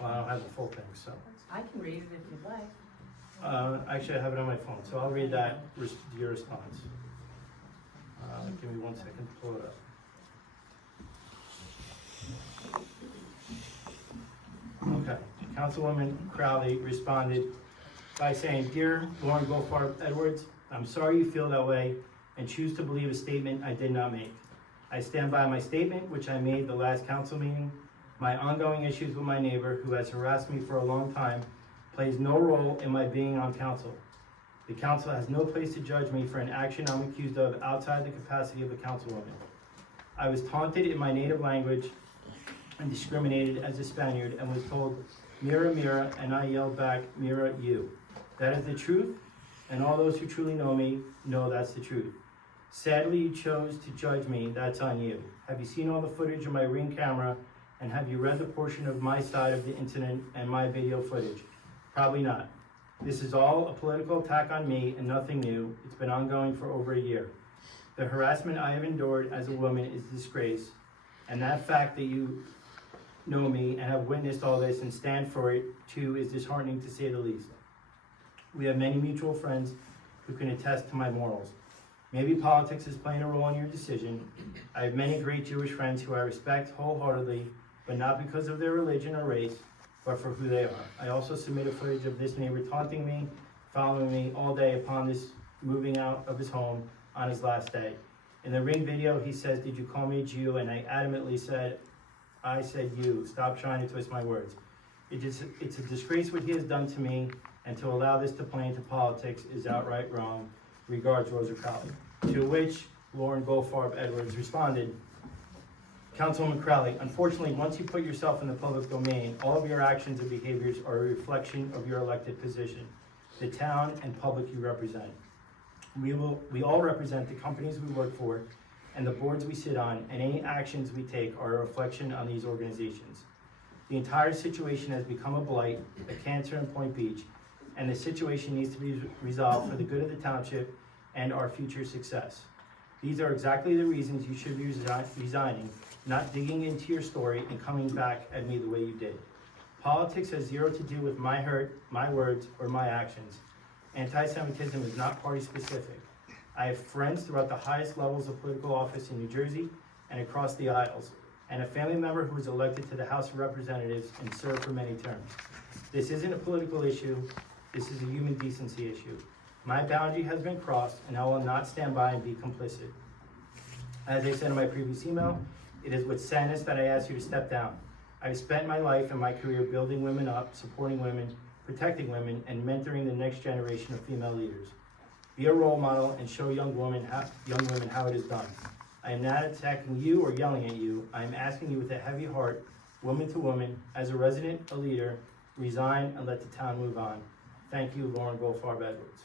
Well, I don't have the full thing, so. I can read it if you'd like. Actually, I have it on my phone, so I'll read that, your response. Give me 1 second to pull it up. Okay, Councilwoman Crowley responded by saying, "Dear Lauren Goldfarb Edwards, I'm sorry you feel that way and choose to believe a statement I did not make. I stand by my statement, which I made the last council meeting. My ongoing issues with my neighbor, who has harassed me for a long time, plays no role in my being on council. The council has no place to judge me for an action I'm accused of outside the capacity of a councilwoman. I was taunted in my native language and discriminated as a Spaniard and was told, 'Mira, Mira,' and I yelled back, 'Mira, you.' That is the truth, and all those who truly know me know that's the truth. Sadly, you chose to judge me, that's on you. Have you seen all the footage of my Ring camera, and have you read the portion of my side of the incident and my video footage? Probably not. This is all a political attack on me and nothing new. It's been ongoing for over a year. The harassment I have endured as a woman is a disgrace, and that fact that you know me and have witnessed all this and stand for it too is disheartening to say the least. We have many mutual friends who can attest to my morals. Maybe politics is playing a role in your decision. I have many great Jewish friends who I respect wholeheartedly, but not because of their religion or race, but for who they are. I also submitted footage of this neighbor taunting me, following me all day upon this moving out of his home on his last day. In the Ring video, he says, 'Did you call me a Jew?' And I adamantly said, 'I said you. Stop trying to twist my words.' It's a disgrace what he has done to me, and to allow this to play into politics is outright wrong. Regards, Rosa Crowley." To which Lauren Goldfarb Edwards responded, "Councilwoman Crowley, unfortunately, once you put yourself in the public domain, all of your actions and behaviors are a reflection of your elected position, the town and public you represent. We all represent the companies we work for and the boards we sit on, and any actions we take are a reflection on these organizations. The entire situation has become a blight, a cancer in Point Beach, and the situation needs to be resolved for the good of the township and our future success. These are exactly the reasons you should be resigning, not digging into your story and coming back at me the way you did. Politics has zero to do with my hurt, my words, or my actions. Anti-Semitism is not party-specific. I have friends throughout the highest levels of political office in New Jersey and across the aisles, and a family member who was elected to the House of Representatives and served for many terms. This isn't a political issue, this is a human decency issue. My boundary has been crossed, and I will not stand by and be complicit. As I said in my previous email, it is with sadness that I ask you to step down. I've spent my life and my career building women up, supporting women, protecting women, and mentoring the next generation of female leaders. Be a role model and show young women how it is done. I am not attacking you or yelling at you. I am asking you with a heavy heart, woman to woman, as a resident, a leader, resign and let the town move on. Thank you, Lauren Goldfarb Edwards."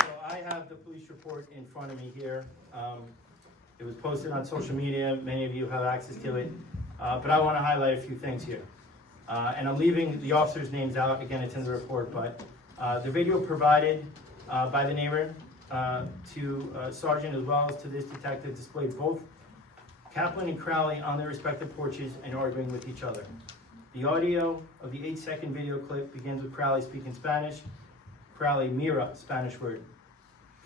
So I have the police report in front of me here. It was posted on social media. Many of you have access to it. But I want to highlight a few things here. And I'm leaving the officers' names out. Again, it's in the report. But the video provided by the neighbor to Sergeant as well as to this detective displayed both Kaplan and Crowley on their respective porches and arguing with each other. The audio of the 8-second video clip begins with Crowley speaking Spanish. Crowley, Mira, Spanish word.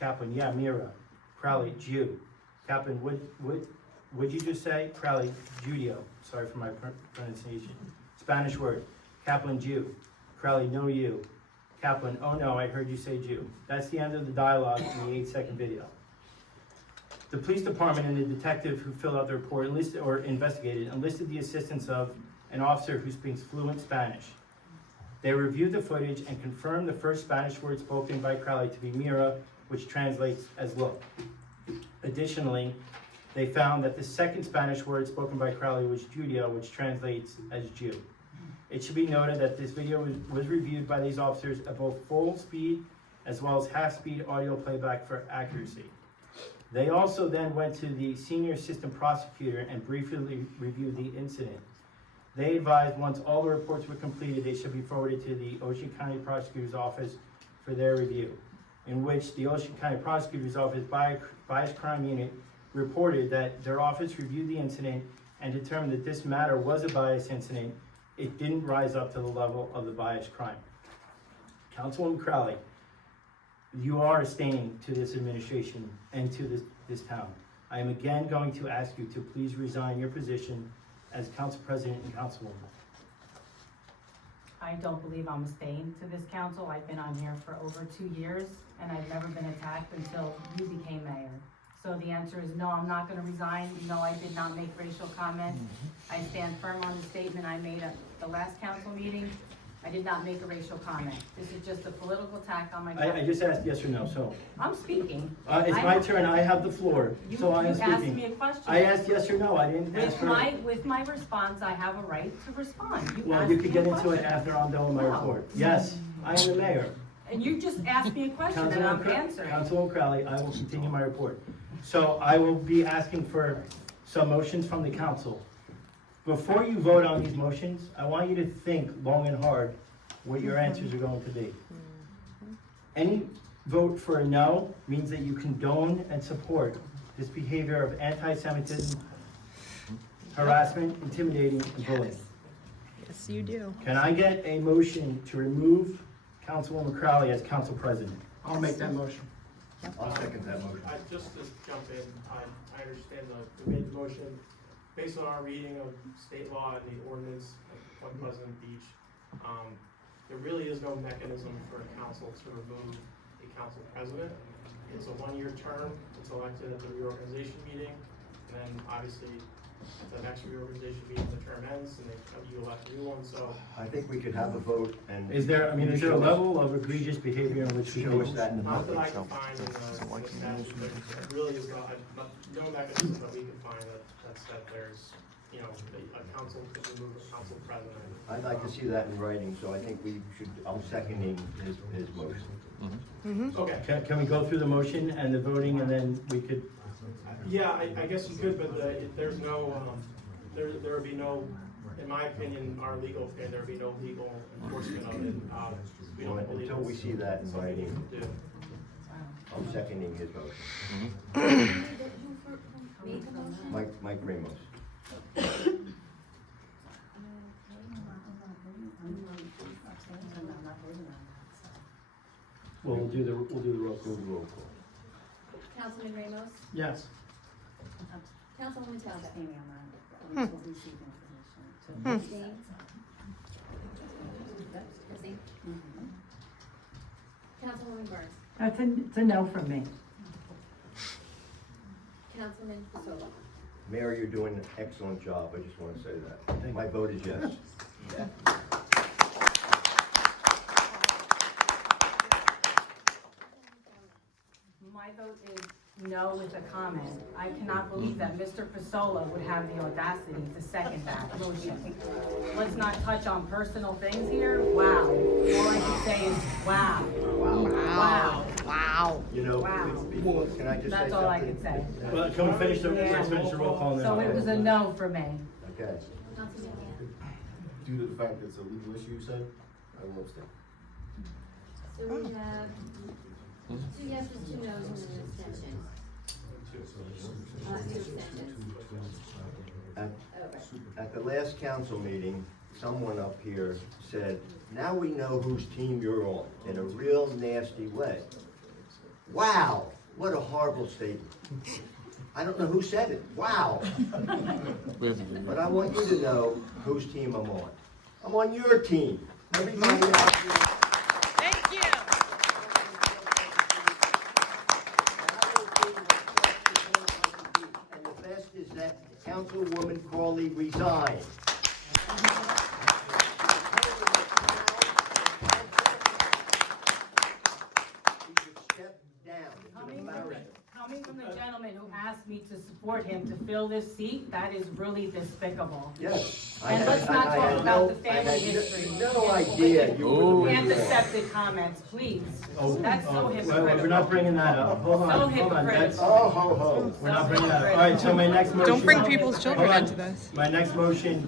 Kaplan, yeah, Mira. Crowley, Jew. Kaplan, would you just say? Crowley, Judio. Sorry for my pronunciation. Spanish word. Kaplan, Jew. Crowley, no you. Kaplan, oh no, I heard you say Jew. That's the end of the dialogue in the 8-second video. The police department and the detective who filled out the report enlisted the assistance of an officer who speaks fluent Spanish. They reviewed the footage and confirmed the first Spanish word spoken by Crowley to be Mira, which translates as look. Additionally, they found that the second Spanish word spoken by Crowley was Judio, which translates as Jew. It should be noted that this video was reviewed by these officers at both full speed as well as half-speed audio playback for accuracy. They also then went to the senior assistant prosecutor and briefly reviewed the incident. They advised once all the reports were completed, they should be forwarded to the Ocean County Prosecutor's Office for their review, in which the Ocean County Prosecutor's Office Bias Crime Unit reported that their office reviewed the incident and determined that this matter was a bias incident. It didn't rise up to the level of the bias crime. Councilwoman Crowley, you are staying to this administration and to this town. I am again going to ask you to please resign your position as council president and councilwoman. I don't believe I'm staying to this council. I've been on here for over 2 years, and I've never been attacked until you became mayor. So the answer is no, I'm not gonna resign. No, I did not make racial comments. I stand firm on the statement I made at the last council meeting. I did not make a racial comment. This is just a political attack on my. I just asked yes or no, so. I'm speaking. It's my turn, I have the floor, so I am You asked speaking. me a question. I asked yes or no, I didn't ask for. With my response, I have a right to respond. Well, asked you me could a get into it question. after I'm done with my No. report. Yes, I am the mayor. And you just asked me a question and I'm answering. Councilwoman Crowley, I will continue my report. So I will be asking for some motions from the council. Before you vote on these motions, I want you to think long and hard what your answers are going to be. Any vote for a no means that you condone and support this behavior of anti-Semitism, harassment, intimidating, and bullying. Yes, you do. Can I get a motion to remove Councilwoman Crowley as council president? I'll make that motion. I'll second that motion. Just to jump in, I understand we made the motion based on our reading of state law and the ordinance of Pleasant Beach. There really is no mechanism for a council to remove a council president. It's a one-year term, it's elected at the reorganization meeting, and then obviously at the next reorganization meeting, the term ends and you elect a new one, so. I think we could have a vote and. Is there a level of egregious behavior in which we Show us that in the Not that I public. can find in the statute, there really is no mechanism that we can find that said there's, you know, a council could remove a council president. I'd like to see that in writing, so I think we should, I'm seconding his motion. Okay. Can we go through the motion and the voting and then we could, Yeah, I guess you could, but there's no, there would be no, in my opinion, our legal opinion, there would be no legal enforcement of it. We don't believe Until we it's see that in something we writing, can do. I'm seconding his motion. Mike Ramos. well, we'll do the roll call. Councilman Ramos? Yes. Councilwoman Talbot? Hmm. Abstain? Abstain? Councilwoman Burns? It's a no from me. Councilman Pasola? Mayor, you're doing an excellent job, I just want to say that. My vote is yes. My vote is no with a comment. I cannot believe that Mr. Pasola would have the audacity to second that motion. Let's not touch on personal things here. Wow. All I can say is wow. Wow. Wow. You know, Wow. can I just say something? That's all I can say. Well, can we finish let's finish the roll call and then. So it was a no for me. Okay. Councilman Gann? Due to the fact that it's a legal issue, you said, I will abstain. So we have 2 yeses, 2 noes, and an abstention. 2 abstentions. At the last council meeting, someone up here said, now we know whose team you're on, in a real nasty way. Wow, what a horrible statement. I don't know who said it, wow. But I want you to know whose team I'm on. I'm on your team. Everybody out here. Thank you. And the best is that Councilwoman Crawley resigned. She should step down. It's an embarrassment. Coming from the gentleman who asked me to support him to fill this seat, that is really despicable. Yes. And let's not I talk had about no- the family I had history. No idea you were the Antiseptic comments, please. That's so hypocritical. We're not bringing that up. Hold on, So hold on. hypocritical. Oh, ho, ho. We're not bringing that up. All right, so my next motion. Don't bring people's children Hold on. into this. My next motion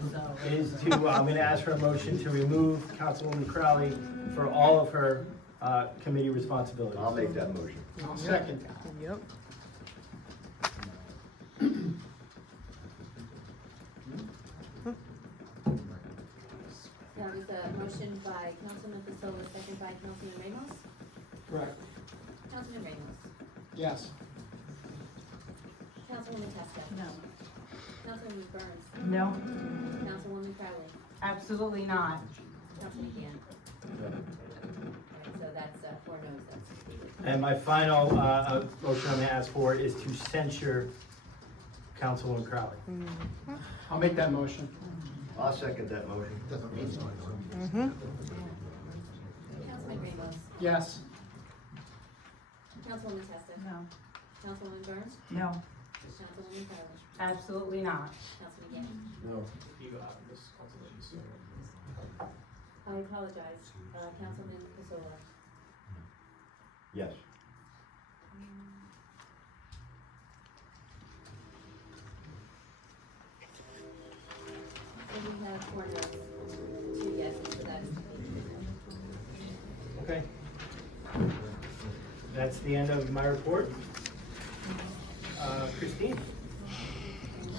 is to, I'm gonna ask for a motion to remove Councilwoman Crowley for all of her, committee responsibilities. I'll make that motion. I'll second. Yep. Now, this was a motion by Councilman Pasola, second by Councilman Ramos. Correct. Councilman Ramos. Yes. Councilwoman Testa. No. Councilwoman Burns. No. Councilwoman Crowley. Absolutely not. Councilman Gann. Alright, so that's, 4 no's, that's completed. And my final, motion I'm gonna ask for is to censure Councilwoman Crowley. I'll make that motion. I'll second that motion. Mm-hmm. Councilman Ramos. Yes. Councilwoman Testa. No. Councilwoman Burns. No. Councilwoman Crowley. Absolutely not. Councilman Gann. No. You go out, Ms. Councilman. I apologize, Councilman Pasola. Yes. And we have 4 no's, 2 yeses, so that is completed. Okay. That's the end of my report. Christine?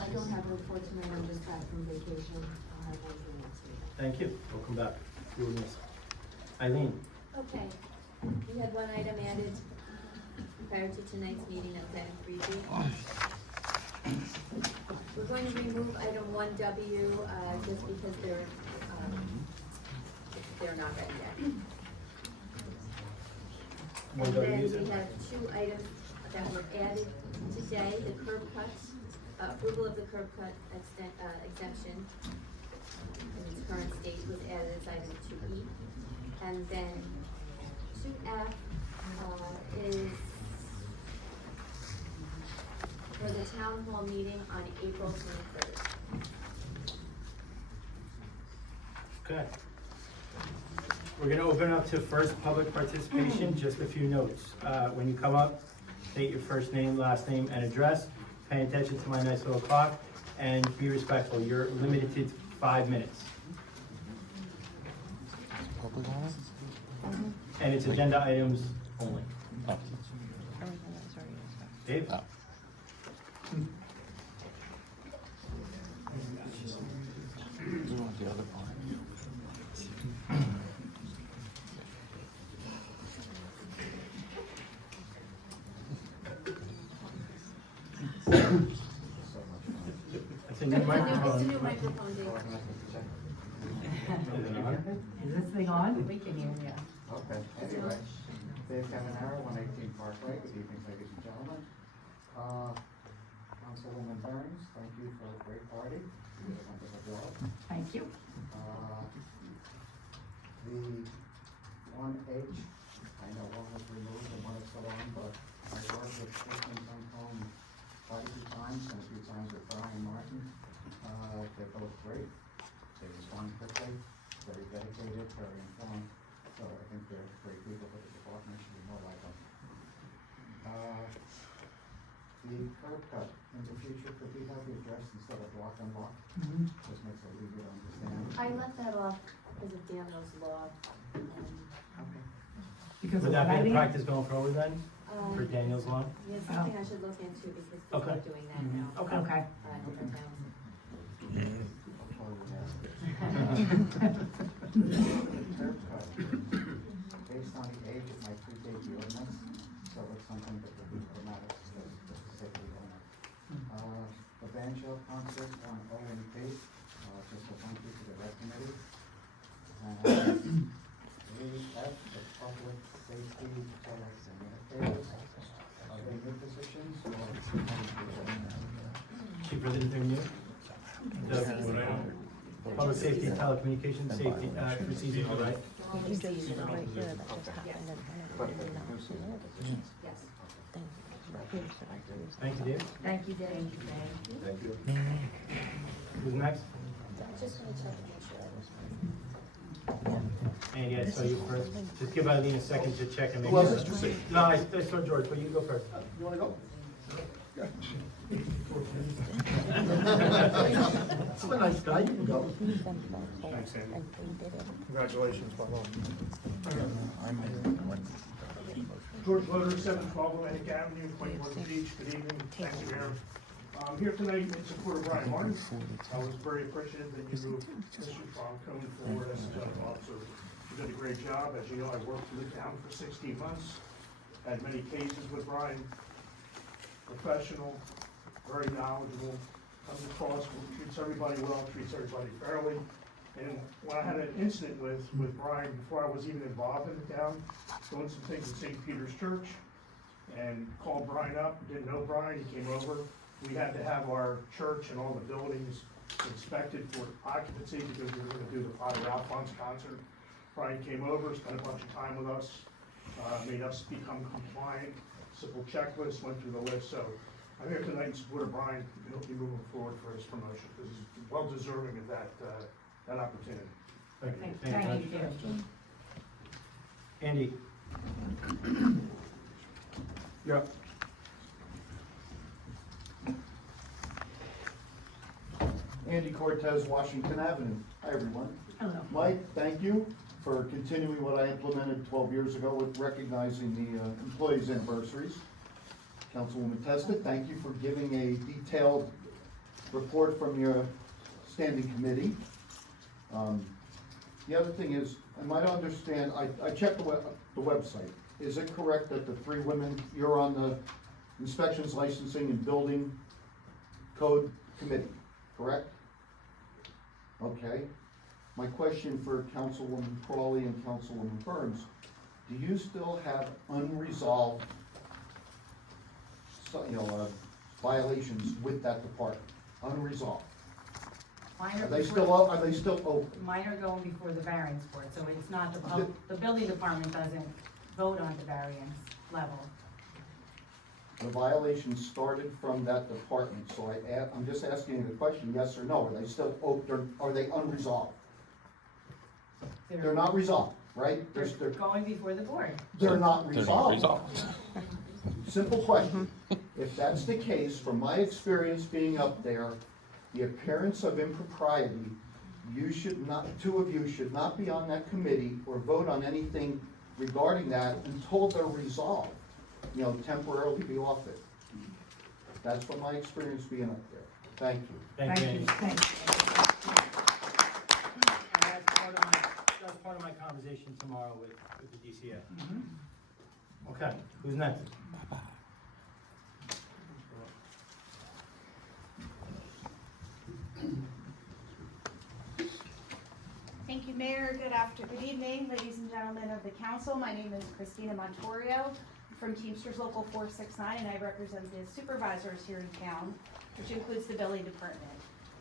I don't have a report tonight, I'm just back from vacation, I'll have one for next week. Thank you. Welcome back. You were missed. Eileen? Okay, we had one item added prior to tonight's meeting, that was item 3B. We're going to remove item 1W, just because they're not ready yet. And then we have 2 items that were added today, the curb cut, approval of the curb cut exemption in its current state was added as item 2E. And then 2F is for the town hall meeting on April 23rd. Okay. We're gonna open up to first public participation, just a few notes. When you come up, state your first name, last name, and address. Pay attention to my nice little clock, and be respectful. You're limited to 5 minutes. And it's agenda items only. Dave? It's a new It's a microphone. new microphone, Dave. Is this thing on? We can hear you. Okay, anyway, Dave Cavanero, 118 Parkway, good evening, ladies and gentlemen. Councilwoman Burns, thank you for a great party, you did a wonderful job. Thank you. The 1H, I know one was removed and one is still on, but I worked with Kristen from home quite a few times, and a few times with Brian Martin. They're both great, they respond quickly, very dedicated, very informed. So I think they're great people for the department, should be more like them. The curb cut, in the future, could we have the address instead of block and block? Just makes it easier to understand. I left that off because of Daniel's law. Okay. Because Would of that be the lighting? practice going forward then, for Daniel's law? Yeah, something I should look into because people Okay. are doing that now. Okay. Okay. In different towns. Curb cut, based on the age, it might predate the ordinance, so it's something that would be automatic, just to save the owner. The banjo concert on OMP, just a thank you to the rec committee. And 3F, the public safety products and indicators, are they new positions or? Chief, they're new? The public safety, telecommunications, safety, procedure, right? You just right here, that just happened in front of you. Yes. Thank you, Dave. Thank you, Dave. Thank you. Who's next? I'm just gonna check to make sure. Andy, I saw you first. Just give Eileen a second to check and make Who sure. else did you see? No, I saw George, but you go first. You wanna go? That's a nice guy, you can go. Thanks, Andy. Congratulations, Bob. George Loder, 712 Atlantic Avenue, Point Pleasant Beach. Good evening. Thank you, Mayor. I'm here tonight in support of Brian Martin. I was very appreciative that you moved Mr. Falcone forward as a judge officer. You did a great job. As you know, I worked for the town for 16 months. Had many cases with Brian. Professional, very knowledgeable, comes across, treats everybody well, treats everybody fairly. And when I had an incident with Brian, before I was even involved in the town, doing some things at St. Peter's Church, and called Brian up, didn't know Brian, he came over. We had to have our church and all the buildings inspected for occupancy because we were gonna do the Father Alphonse concert. Brian came over, spent a bunch of time with us, made us become compliant, simple checklist, went through the list. So I'm here tonight in support of Brian, and he'll be moving forward for his promotion, because he's well deserving of that opportunity. Thank you. Thank you. Andy? Yeah. Andy Cortez, Washington Avenue. Hi, everyone. Hello. Mike, thank you for continuing what I implemented 12 years ago with recognizing the employees' anniversaries. Councilwoman Testa, thank you for giving a detailed report from your standing committee. The other thing is, I might understand, I checked the website. Is it correct that the 3 women, you're on the inspections, licensing, and building code committee, correct? Okay. My question for Councilwoman Crawley and Councilwoman Burns, do you still have unresolved, violations with that department? Unresolved? Minor Are they before- still open? Mine are going before the variance board, so it's not, the building department doesn't vote on the variance level. The violations started from that department, so I'm just asking a question, yes or no, are they still open, are they unresolved? They're not resolved, right? They're going before the board. They're not They're not resolved. resolved. Simple question. If that's the case, from my experience being up there, the appearance of impropriety, you should not, 2 of you should not be on that committee or vote on anything regarding that until they're resolved. Temporarily be off it. That's from my experience being up there. Thank you. Thank you, Andy. Thank you. And that's part of my conversation tomorrow with the DCA. Okay, who's next? Thank you, Mayor. Good evening, ladies and gentlemen of the council. My name is Christina Montorio from Teamsters Local 469, and I represent the supervisors here in town, which includes the building department.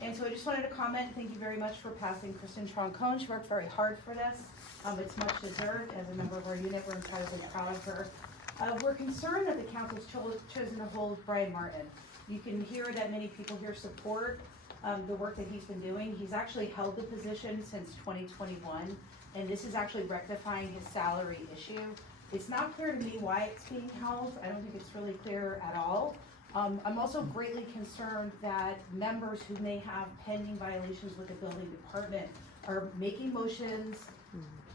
And so I just wanted to comment, thank you very much for passing Kristen Troncone. She worked very hard for this. It's much deserved. As a member of our unit, we're incredibly proud of her. We're concerned that the council's chosen to hold Brian Martin. You can hear that many people here support the work that he's been doing. He's actually held the position since 2021, and this is actually rectifying his salary issue. It's not clear to me why it's being held. I don't think it's really clear at all. I'm also greatly concerned that members who may have pending violations with the building department are making motions,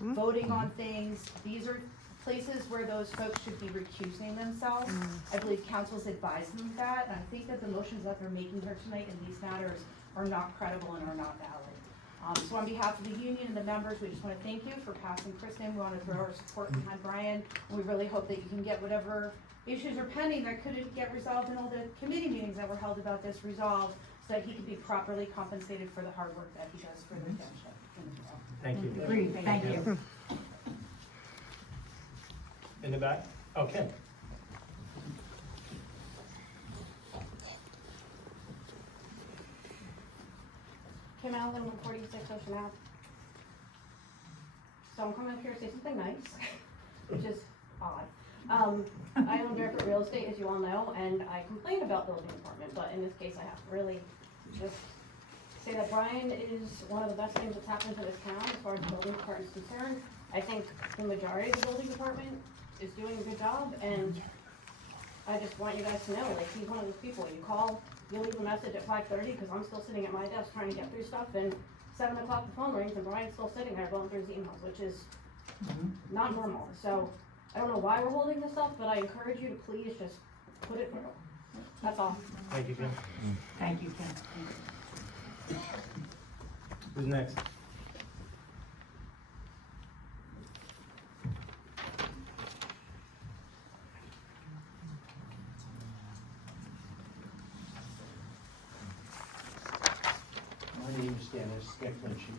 voting on things. These are places where those folks should be recusing themselves. I believe council's advised them of that, and I think that the motions that they're making here tonight in these matters are not credible and are not valid. So on behalf of the union and the members, we just want to thank you for passing Kristen. We want to throw our support behind Brian, and we really hope that you can get whatever issues are pending that couldn't get resolved in all the committee meetings that were held about this resolved, so that he can be properly compensated for the hard work that he does for the township. Thank you. Agreed, thank you. In the back? Okay. Kim Allen, 146 Ocean Ave. So I'm coming up here to say something nice, which is odd. I own Barefoot Real Estate, as you all know, and I complain about building department, but in this case I have to really just say that Brian is one of the best things that's happened to this town as far as the building department is concerned. I think the majority of the building department is doing a good job, and I just want you guys to know, like, he's one of those people, you call, you leave a message at 5:30, because I'm still sitting at my desk trying to get through stuff, and 7 o'clock the phone rings, and Brian's still sitting there going through his emails, which is not normal. So I don't know why we're holding this up, but I encourage you to please just put it through. That's all. Thank you, Kim. Thank you, Kim. Who's next? My name is Dennis Geklinchi.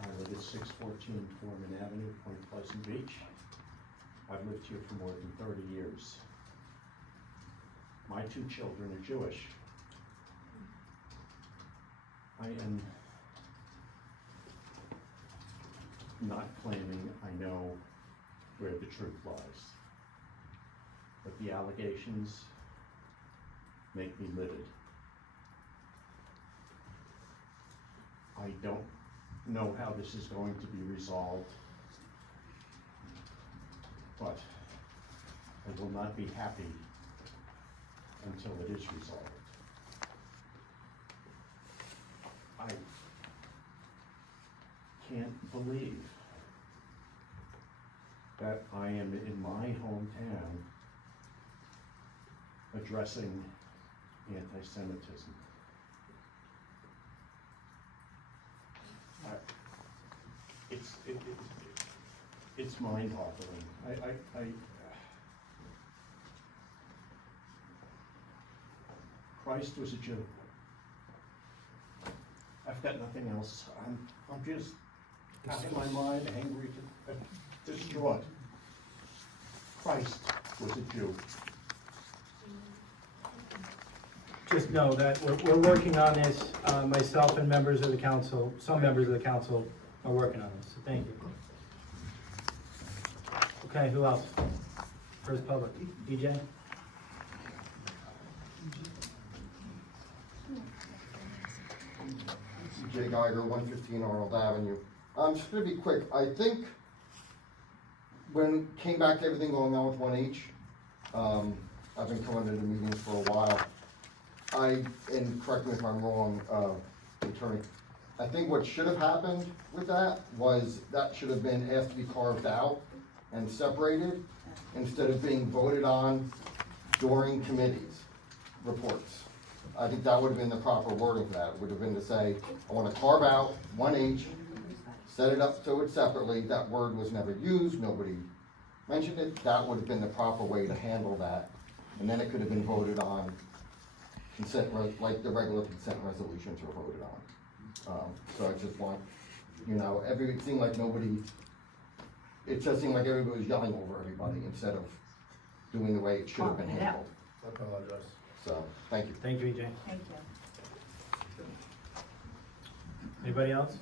I live at 614 Foreman Avenue, Point Pleasant Beach. I've lived here for more than 30 years. My 2 children are Jewish. I am not claiming I know where the truth lies, but the allegations make me livid. I don't know how this is going to be resolved, but I will not be happy until it is resolved. I can't believe that I am in my hometown addressing anti-Semitism. It's mind-boggling. Christ was a Jew. I've got nothing else. I'm just out of my mind, angry, distraught. Christ was a Jew. Just know that we're working on this, myself and members of the council, some members of the council are working on this, so thank you. Okay, who else? First public, DJ? Jay Geiger, 115 Arnold Avenue. Just gonna be quick. I think when came back to everything going on with 1H, I've been coming to the meetings for a while. And correct me if I'm wrong, attorney, I think what should have happened with that was that should have been asked to be carved out and separated instead of being voted on during committees reports. I think that would have been the proper wording for that. It would have been to say, I want to carve out 1H, set it up so it's separately. That word was never used, nobody mentioned it. That would have been the proper way to handle that. And then it could have been voted on consent, like the regular consent resolutions are voted on. So I just want, it seemed like it just seemed like everybody was yelling over everybody instead of doing the way it should have been handled. I apologize. So, thank you. Thank you, EJ. Thank you. Anybody else?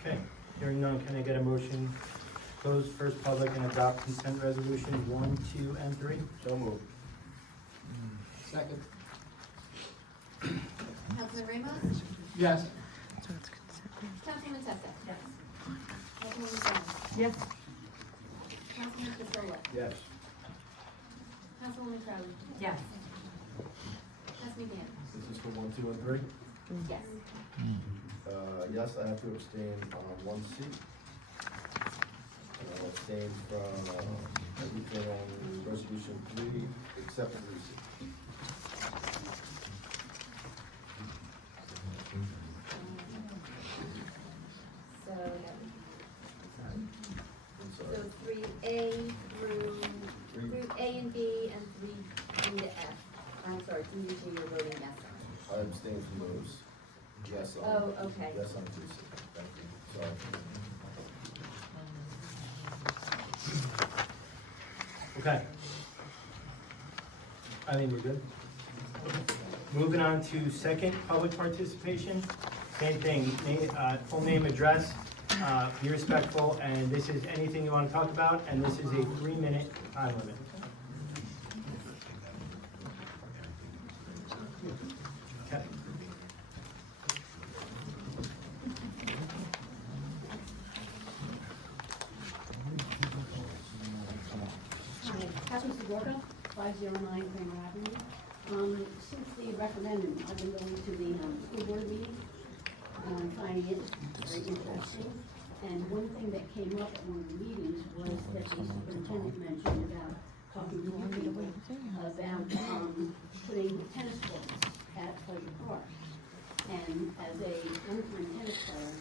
Okay, hearing none, can I get a motion, close first public and adopt consent resolutions 1, 2, and 3? So moved. Second. Councilman Ramos? Yes. Councilwoman Testa? Yes. Councilwoman Jones? Yes. Councilman Pasola? Yes. Councilwoman Crowley? Yes. Councilman Dan? This is for 1, 2, and 3? Yes. Yes, I have to abstain on 1C. I'll abstain from everything on resolution 3 except 3C. So 3A through Group A and B and 3D to F. I'm sorry, D to G you're voting yes on. I abstain from those. Yes on. Oh, okay. Yes on 2C. Thank you. Sorry. Okay. I think we're good. Moving on to second public participation. Same thing, full name, address, be respectful, and this is anything you want to talk about, and this is a 3-minute time limit. Okay. Hi, Catherine Segorka, 509 Kramer Avenue. Since the referendum, I've been going to the school board meeting, finding it very interesting. And one thing that came up at one of the meetings was that the superintendent mentioned about talking to you people about, putting tennis courts at Pleasure Park. And as a long-time tennis player,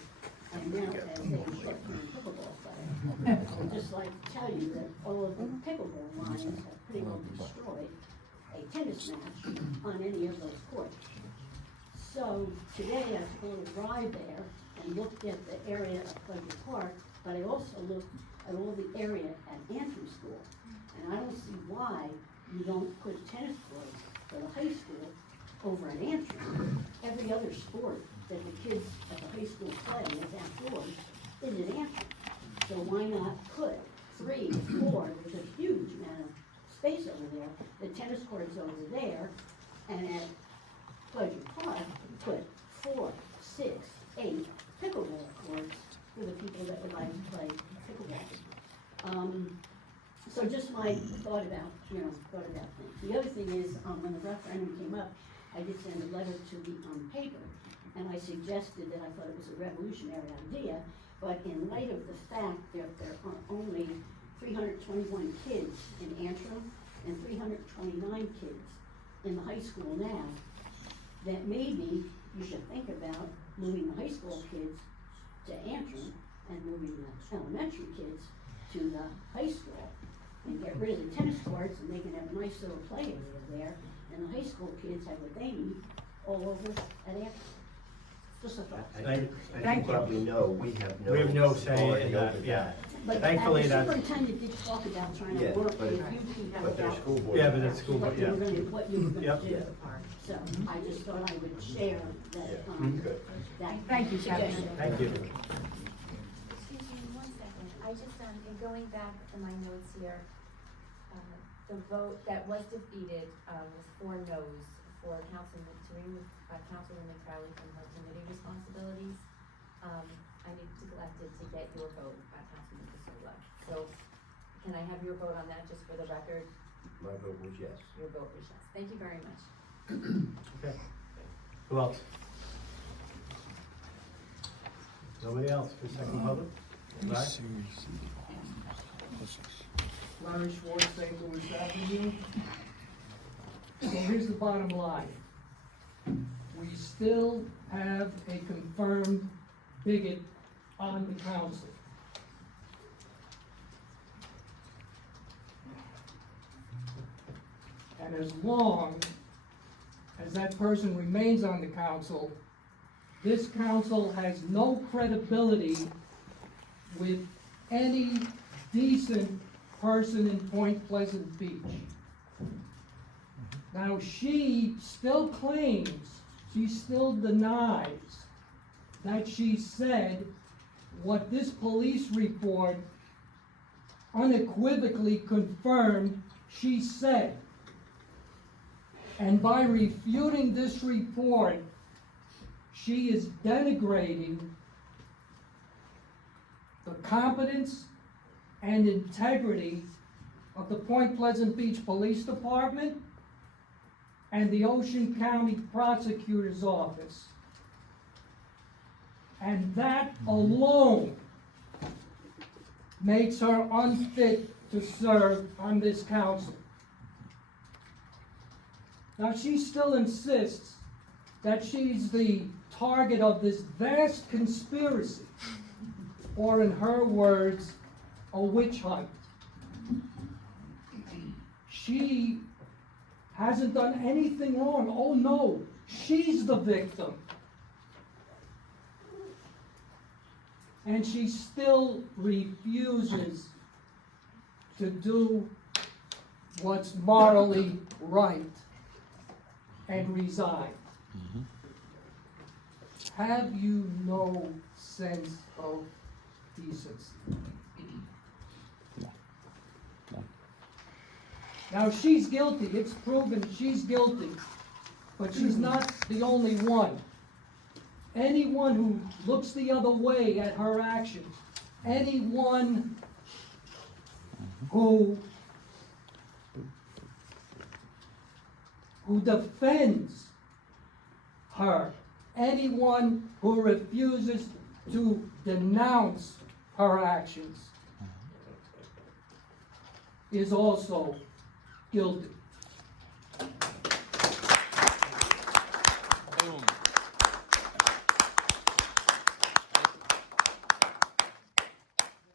and now as a short-term pickleball player, I'd just like to tell you that all of the pickleball lines have pretty well destroyed a tennis match on any of those courts. So today I took a little drive there and looked at the area of Pleasure Park, but I also looked at all the area at Antrim School. And I don't see why you don't put tennis courts for the high school over at Antrim. Every other sport that the kids at the high school play as outdoors is at Antrim. So why not put 3, 4, there's a huge amount of space over there, the tennis courts over there, and at Pleasure Park, put 4, 6, 8 pickleball courts for the people that would like to play pickleball. So just my thought about things. The other thing is, when the referendum came up, I did send a letter to the paper, and I suggested that I thought it was a revolutionary idea, but in light of the fact that there are only 321 kids in Antrim and 329 kids in the high school now, that maybe you should think about moving the high school kids to Antrim and moving the elementary kids to the high school and get rid of the tennis courts, and they can have a nice little play area there, and the high school kids have what they need all over at Antrim. Just a thought. As you probably know, we have no say in authority that, over yeah. that. But Thankfully, the that's. superintendent did talk about trying to Yeah, work but with it- you people but there's about school board. Yeah, but it's school board, what you yeah. were gonna Yep. do. So I just thought I would share that, Good. that Thank you, Kathleen. suggestion. Thank you. Excuse me 1 second, I just, in going back to my notes here, the vote that was defeated, was 4 noes for Councilwoman, to remove, Councilwoman Crowley from her committee responsibilities. I neglected to get your vote, Councilman Casola. So, can I have your vote on that, just for the record? My vote was yes. Your vote was yes. Thank you very much. Okay. Who else? Nobody else for second public? Right? Larry Schwartz, St. Louis Avenue. So here's the bottom line. We still have a confirmed bigot on the council. And as long as that person remains on the council, this council has no credibility with any decent person in Point Pleasant Beach. Now, she still claims, she still denies that she said what this police report unequivocally confirmed she said. And by refuting this report, she is denigrating the competence and integrity of the Point Pleasant Beach Police Department and the Ocean County Prosecutor's Office. And that alone makes her unfit to serve on this council. Now, she still insists that she's the target of this vast conspiracy, or in her words, a witch hunt. She hasn't done anything wrong. Oh no, she's the victim. And she still refuses to do what's morally right and resign. Have you no sense of decency? Now, she's guilty. It's proven she's guilty. But she's not the only one. Anyone who looks the other way at her actions, anyone who defends her, anyone who refuses to denounce her actions, is also guilty. Boom.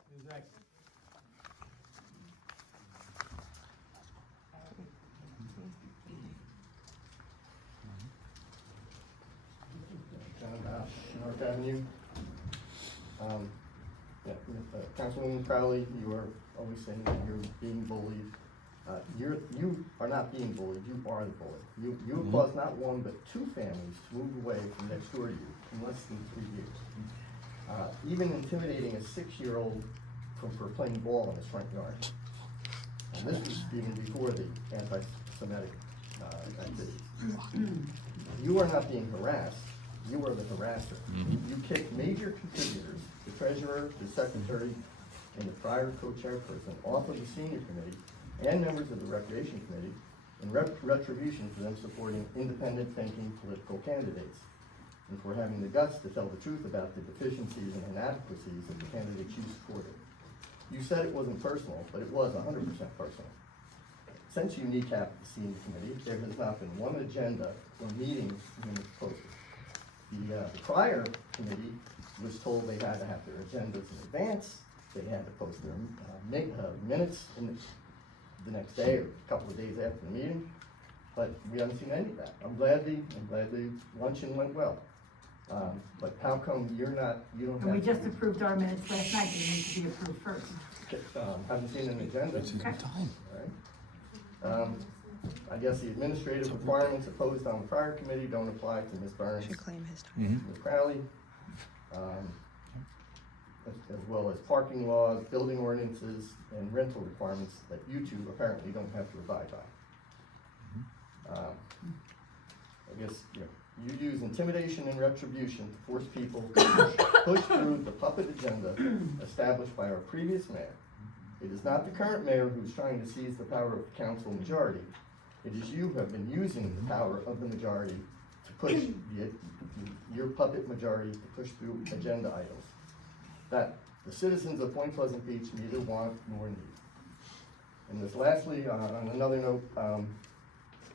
Who's next? John North Avenue. Councilwoman Crowley, you are always saying that you're being bullied. You are not being bullied, you are the bully. You have caused not one, but two families to move away from next door to you in less than 3 years. Even intimidating a 6-year-old for playing ball in his front yard. And this was even before the anti-Semitic activities. You are not being harassed, you are the harasser. You kicked major contributors, the treasurer, the secretary, and the prior co-chairperson off of the senior committee and members of the recreation committee in retribution for them supporting independent thinking political candidates and for having the guts to tell the truth about the deficiencies and inadequacies of the candidates you supported. You said it wasn't personal, but it was 100% personal. Since you kneecapped the senior committee, there has not been one agenda or meeting being posted. The prior committee was told they had to have their agendas in advance, they had to post their minutes in the next day or a couple of days after the meeting, but we haven't seen any of that. I'm glad the luncheon went well. But how come you don't have? And we just approved our minutes last night, they need to be approved first. Haven't seen an agenda. All right. I guess the administrative requirements imposed on the prior committee don't apply to Ms. Burns, Ms. Crowley, as well as parking laws, building ordinances, and rental requirements that you two apparently don't have to abide by. I guess you use intimidation and retribution to force people to push through the puppet agenda established by our previous mayor. It is not the current mayor who's trying to seize the power of the council majority. It is you who have been using the power of the majority to push your puppet majority to push through agenda items that the citizens of Point Pleasant Beach neither want nor need. And this lastly, on another note,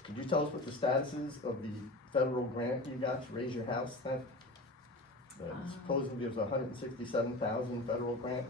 could you tell us what the status is of the federal grant you got to raise your house then? Supposedly it was $167,000 federal grant.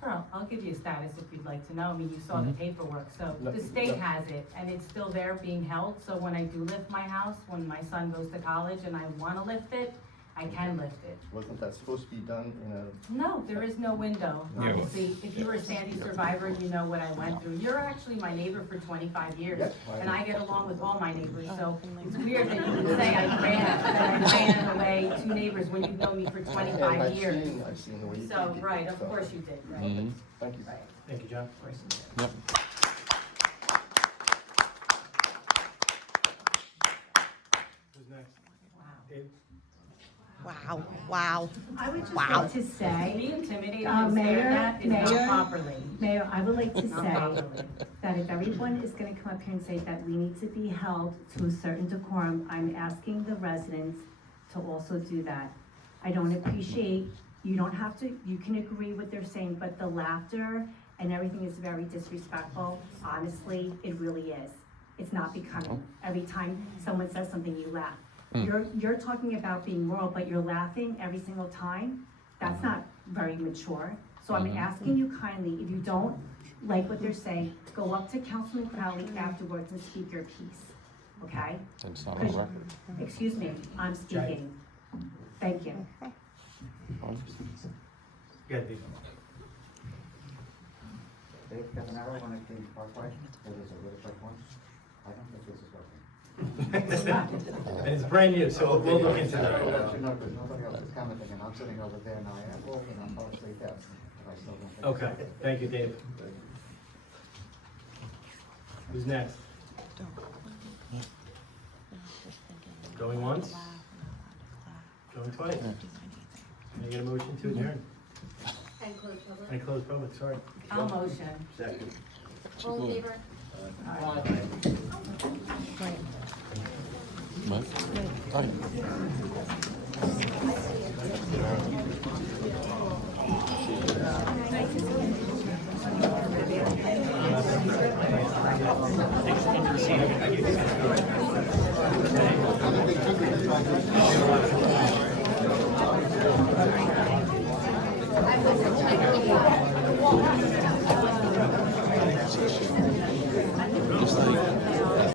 Sure, I'll give you a status if you'd like to know. I mean, you saw the paperwork, so the state has it, and it's still there being held. So when I do lift my house, when my son goes to college and I wanna lift it, I can lift it. Wasn't that supposed to be done in a? No, there is no window. Yeah. Obviously, if you were a Sandy survivor, you know what I went through. You're actually my neighbor for 25 years, Yes, and I get along with all my neighbors, so it's weird that you would say that I ran away 2 neighbors when you've known me for 25 years. I've seen the way you So, did it, right, of so. course you did, right? Thank you. Right. Thank you, John. Yep. Who's next? Dave? Wow, wow. I would just Wow. like to say, Being intimidated and stared Mayor, at is not Mayor, properly. Mayor, I would like to Not say properly. that if everyone is gonna come up here and say that we need to be held to a certain decorum, I'm asking the residents to also do that. I don't appreciate, you don't have to, you can agree what they're saying, but the laughter and everything is very disrespectful. Honestly, it really is. It's not becoming. Every time someone says something, you laugh. You're talking about being moral, but you're laughing every single time. That's not very mature. So I'm asking you kindly, if you don't like what they're saying, go up to Councilman Crowley afterwards and speak your piece, okay? That's not on record. Excuse me, I'm speaking. Thank you. Good, Dave. Dave Cavanaro, when I came to Parkway, it was a really quick one. I don't think this is working. And it's brand new, so we'll look into I'll that. let you know, because nobody else is commenting, and I'm sitting over there now, I am walking, I'm partially deaf, but I still don't think. Okay, thank you, Dave. Who's next? Going once? Going twice? Can I get a motion to adjourn? And close public. And close public, sorry. I'll motion. Second. All in favor? Mike? Aye. Thanks for your seat.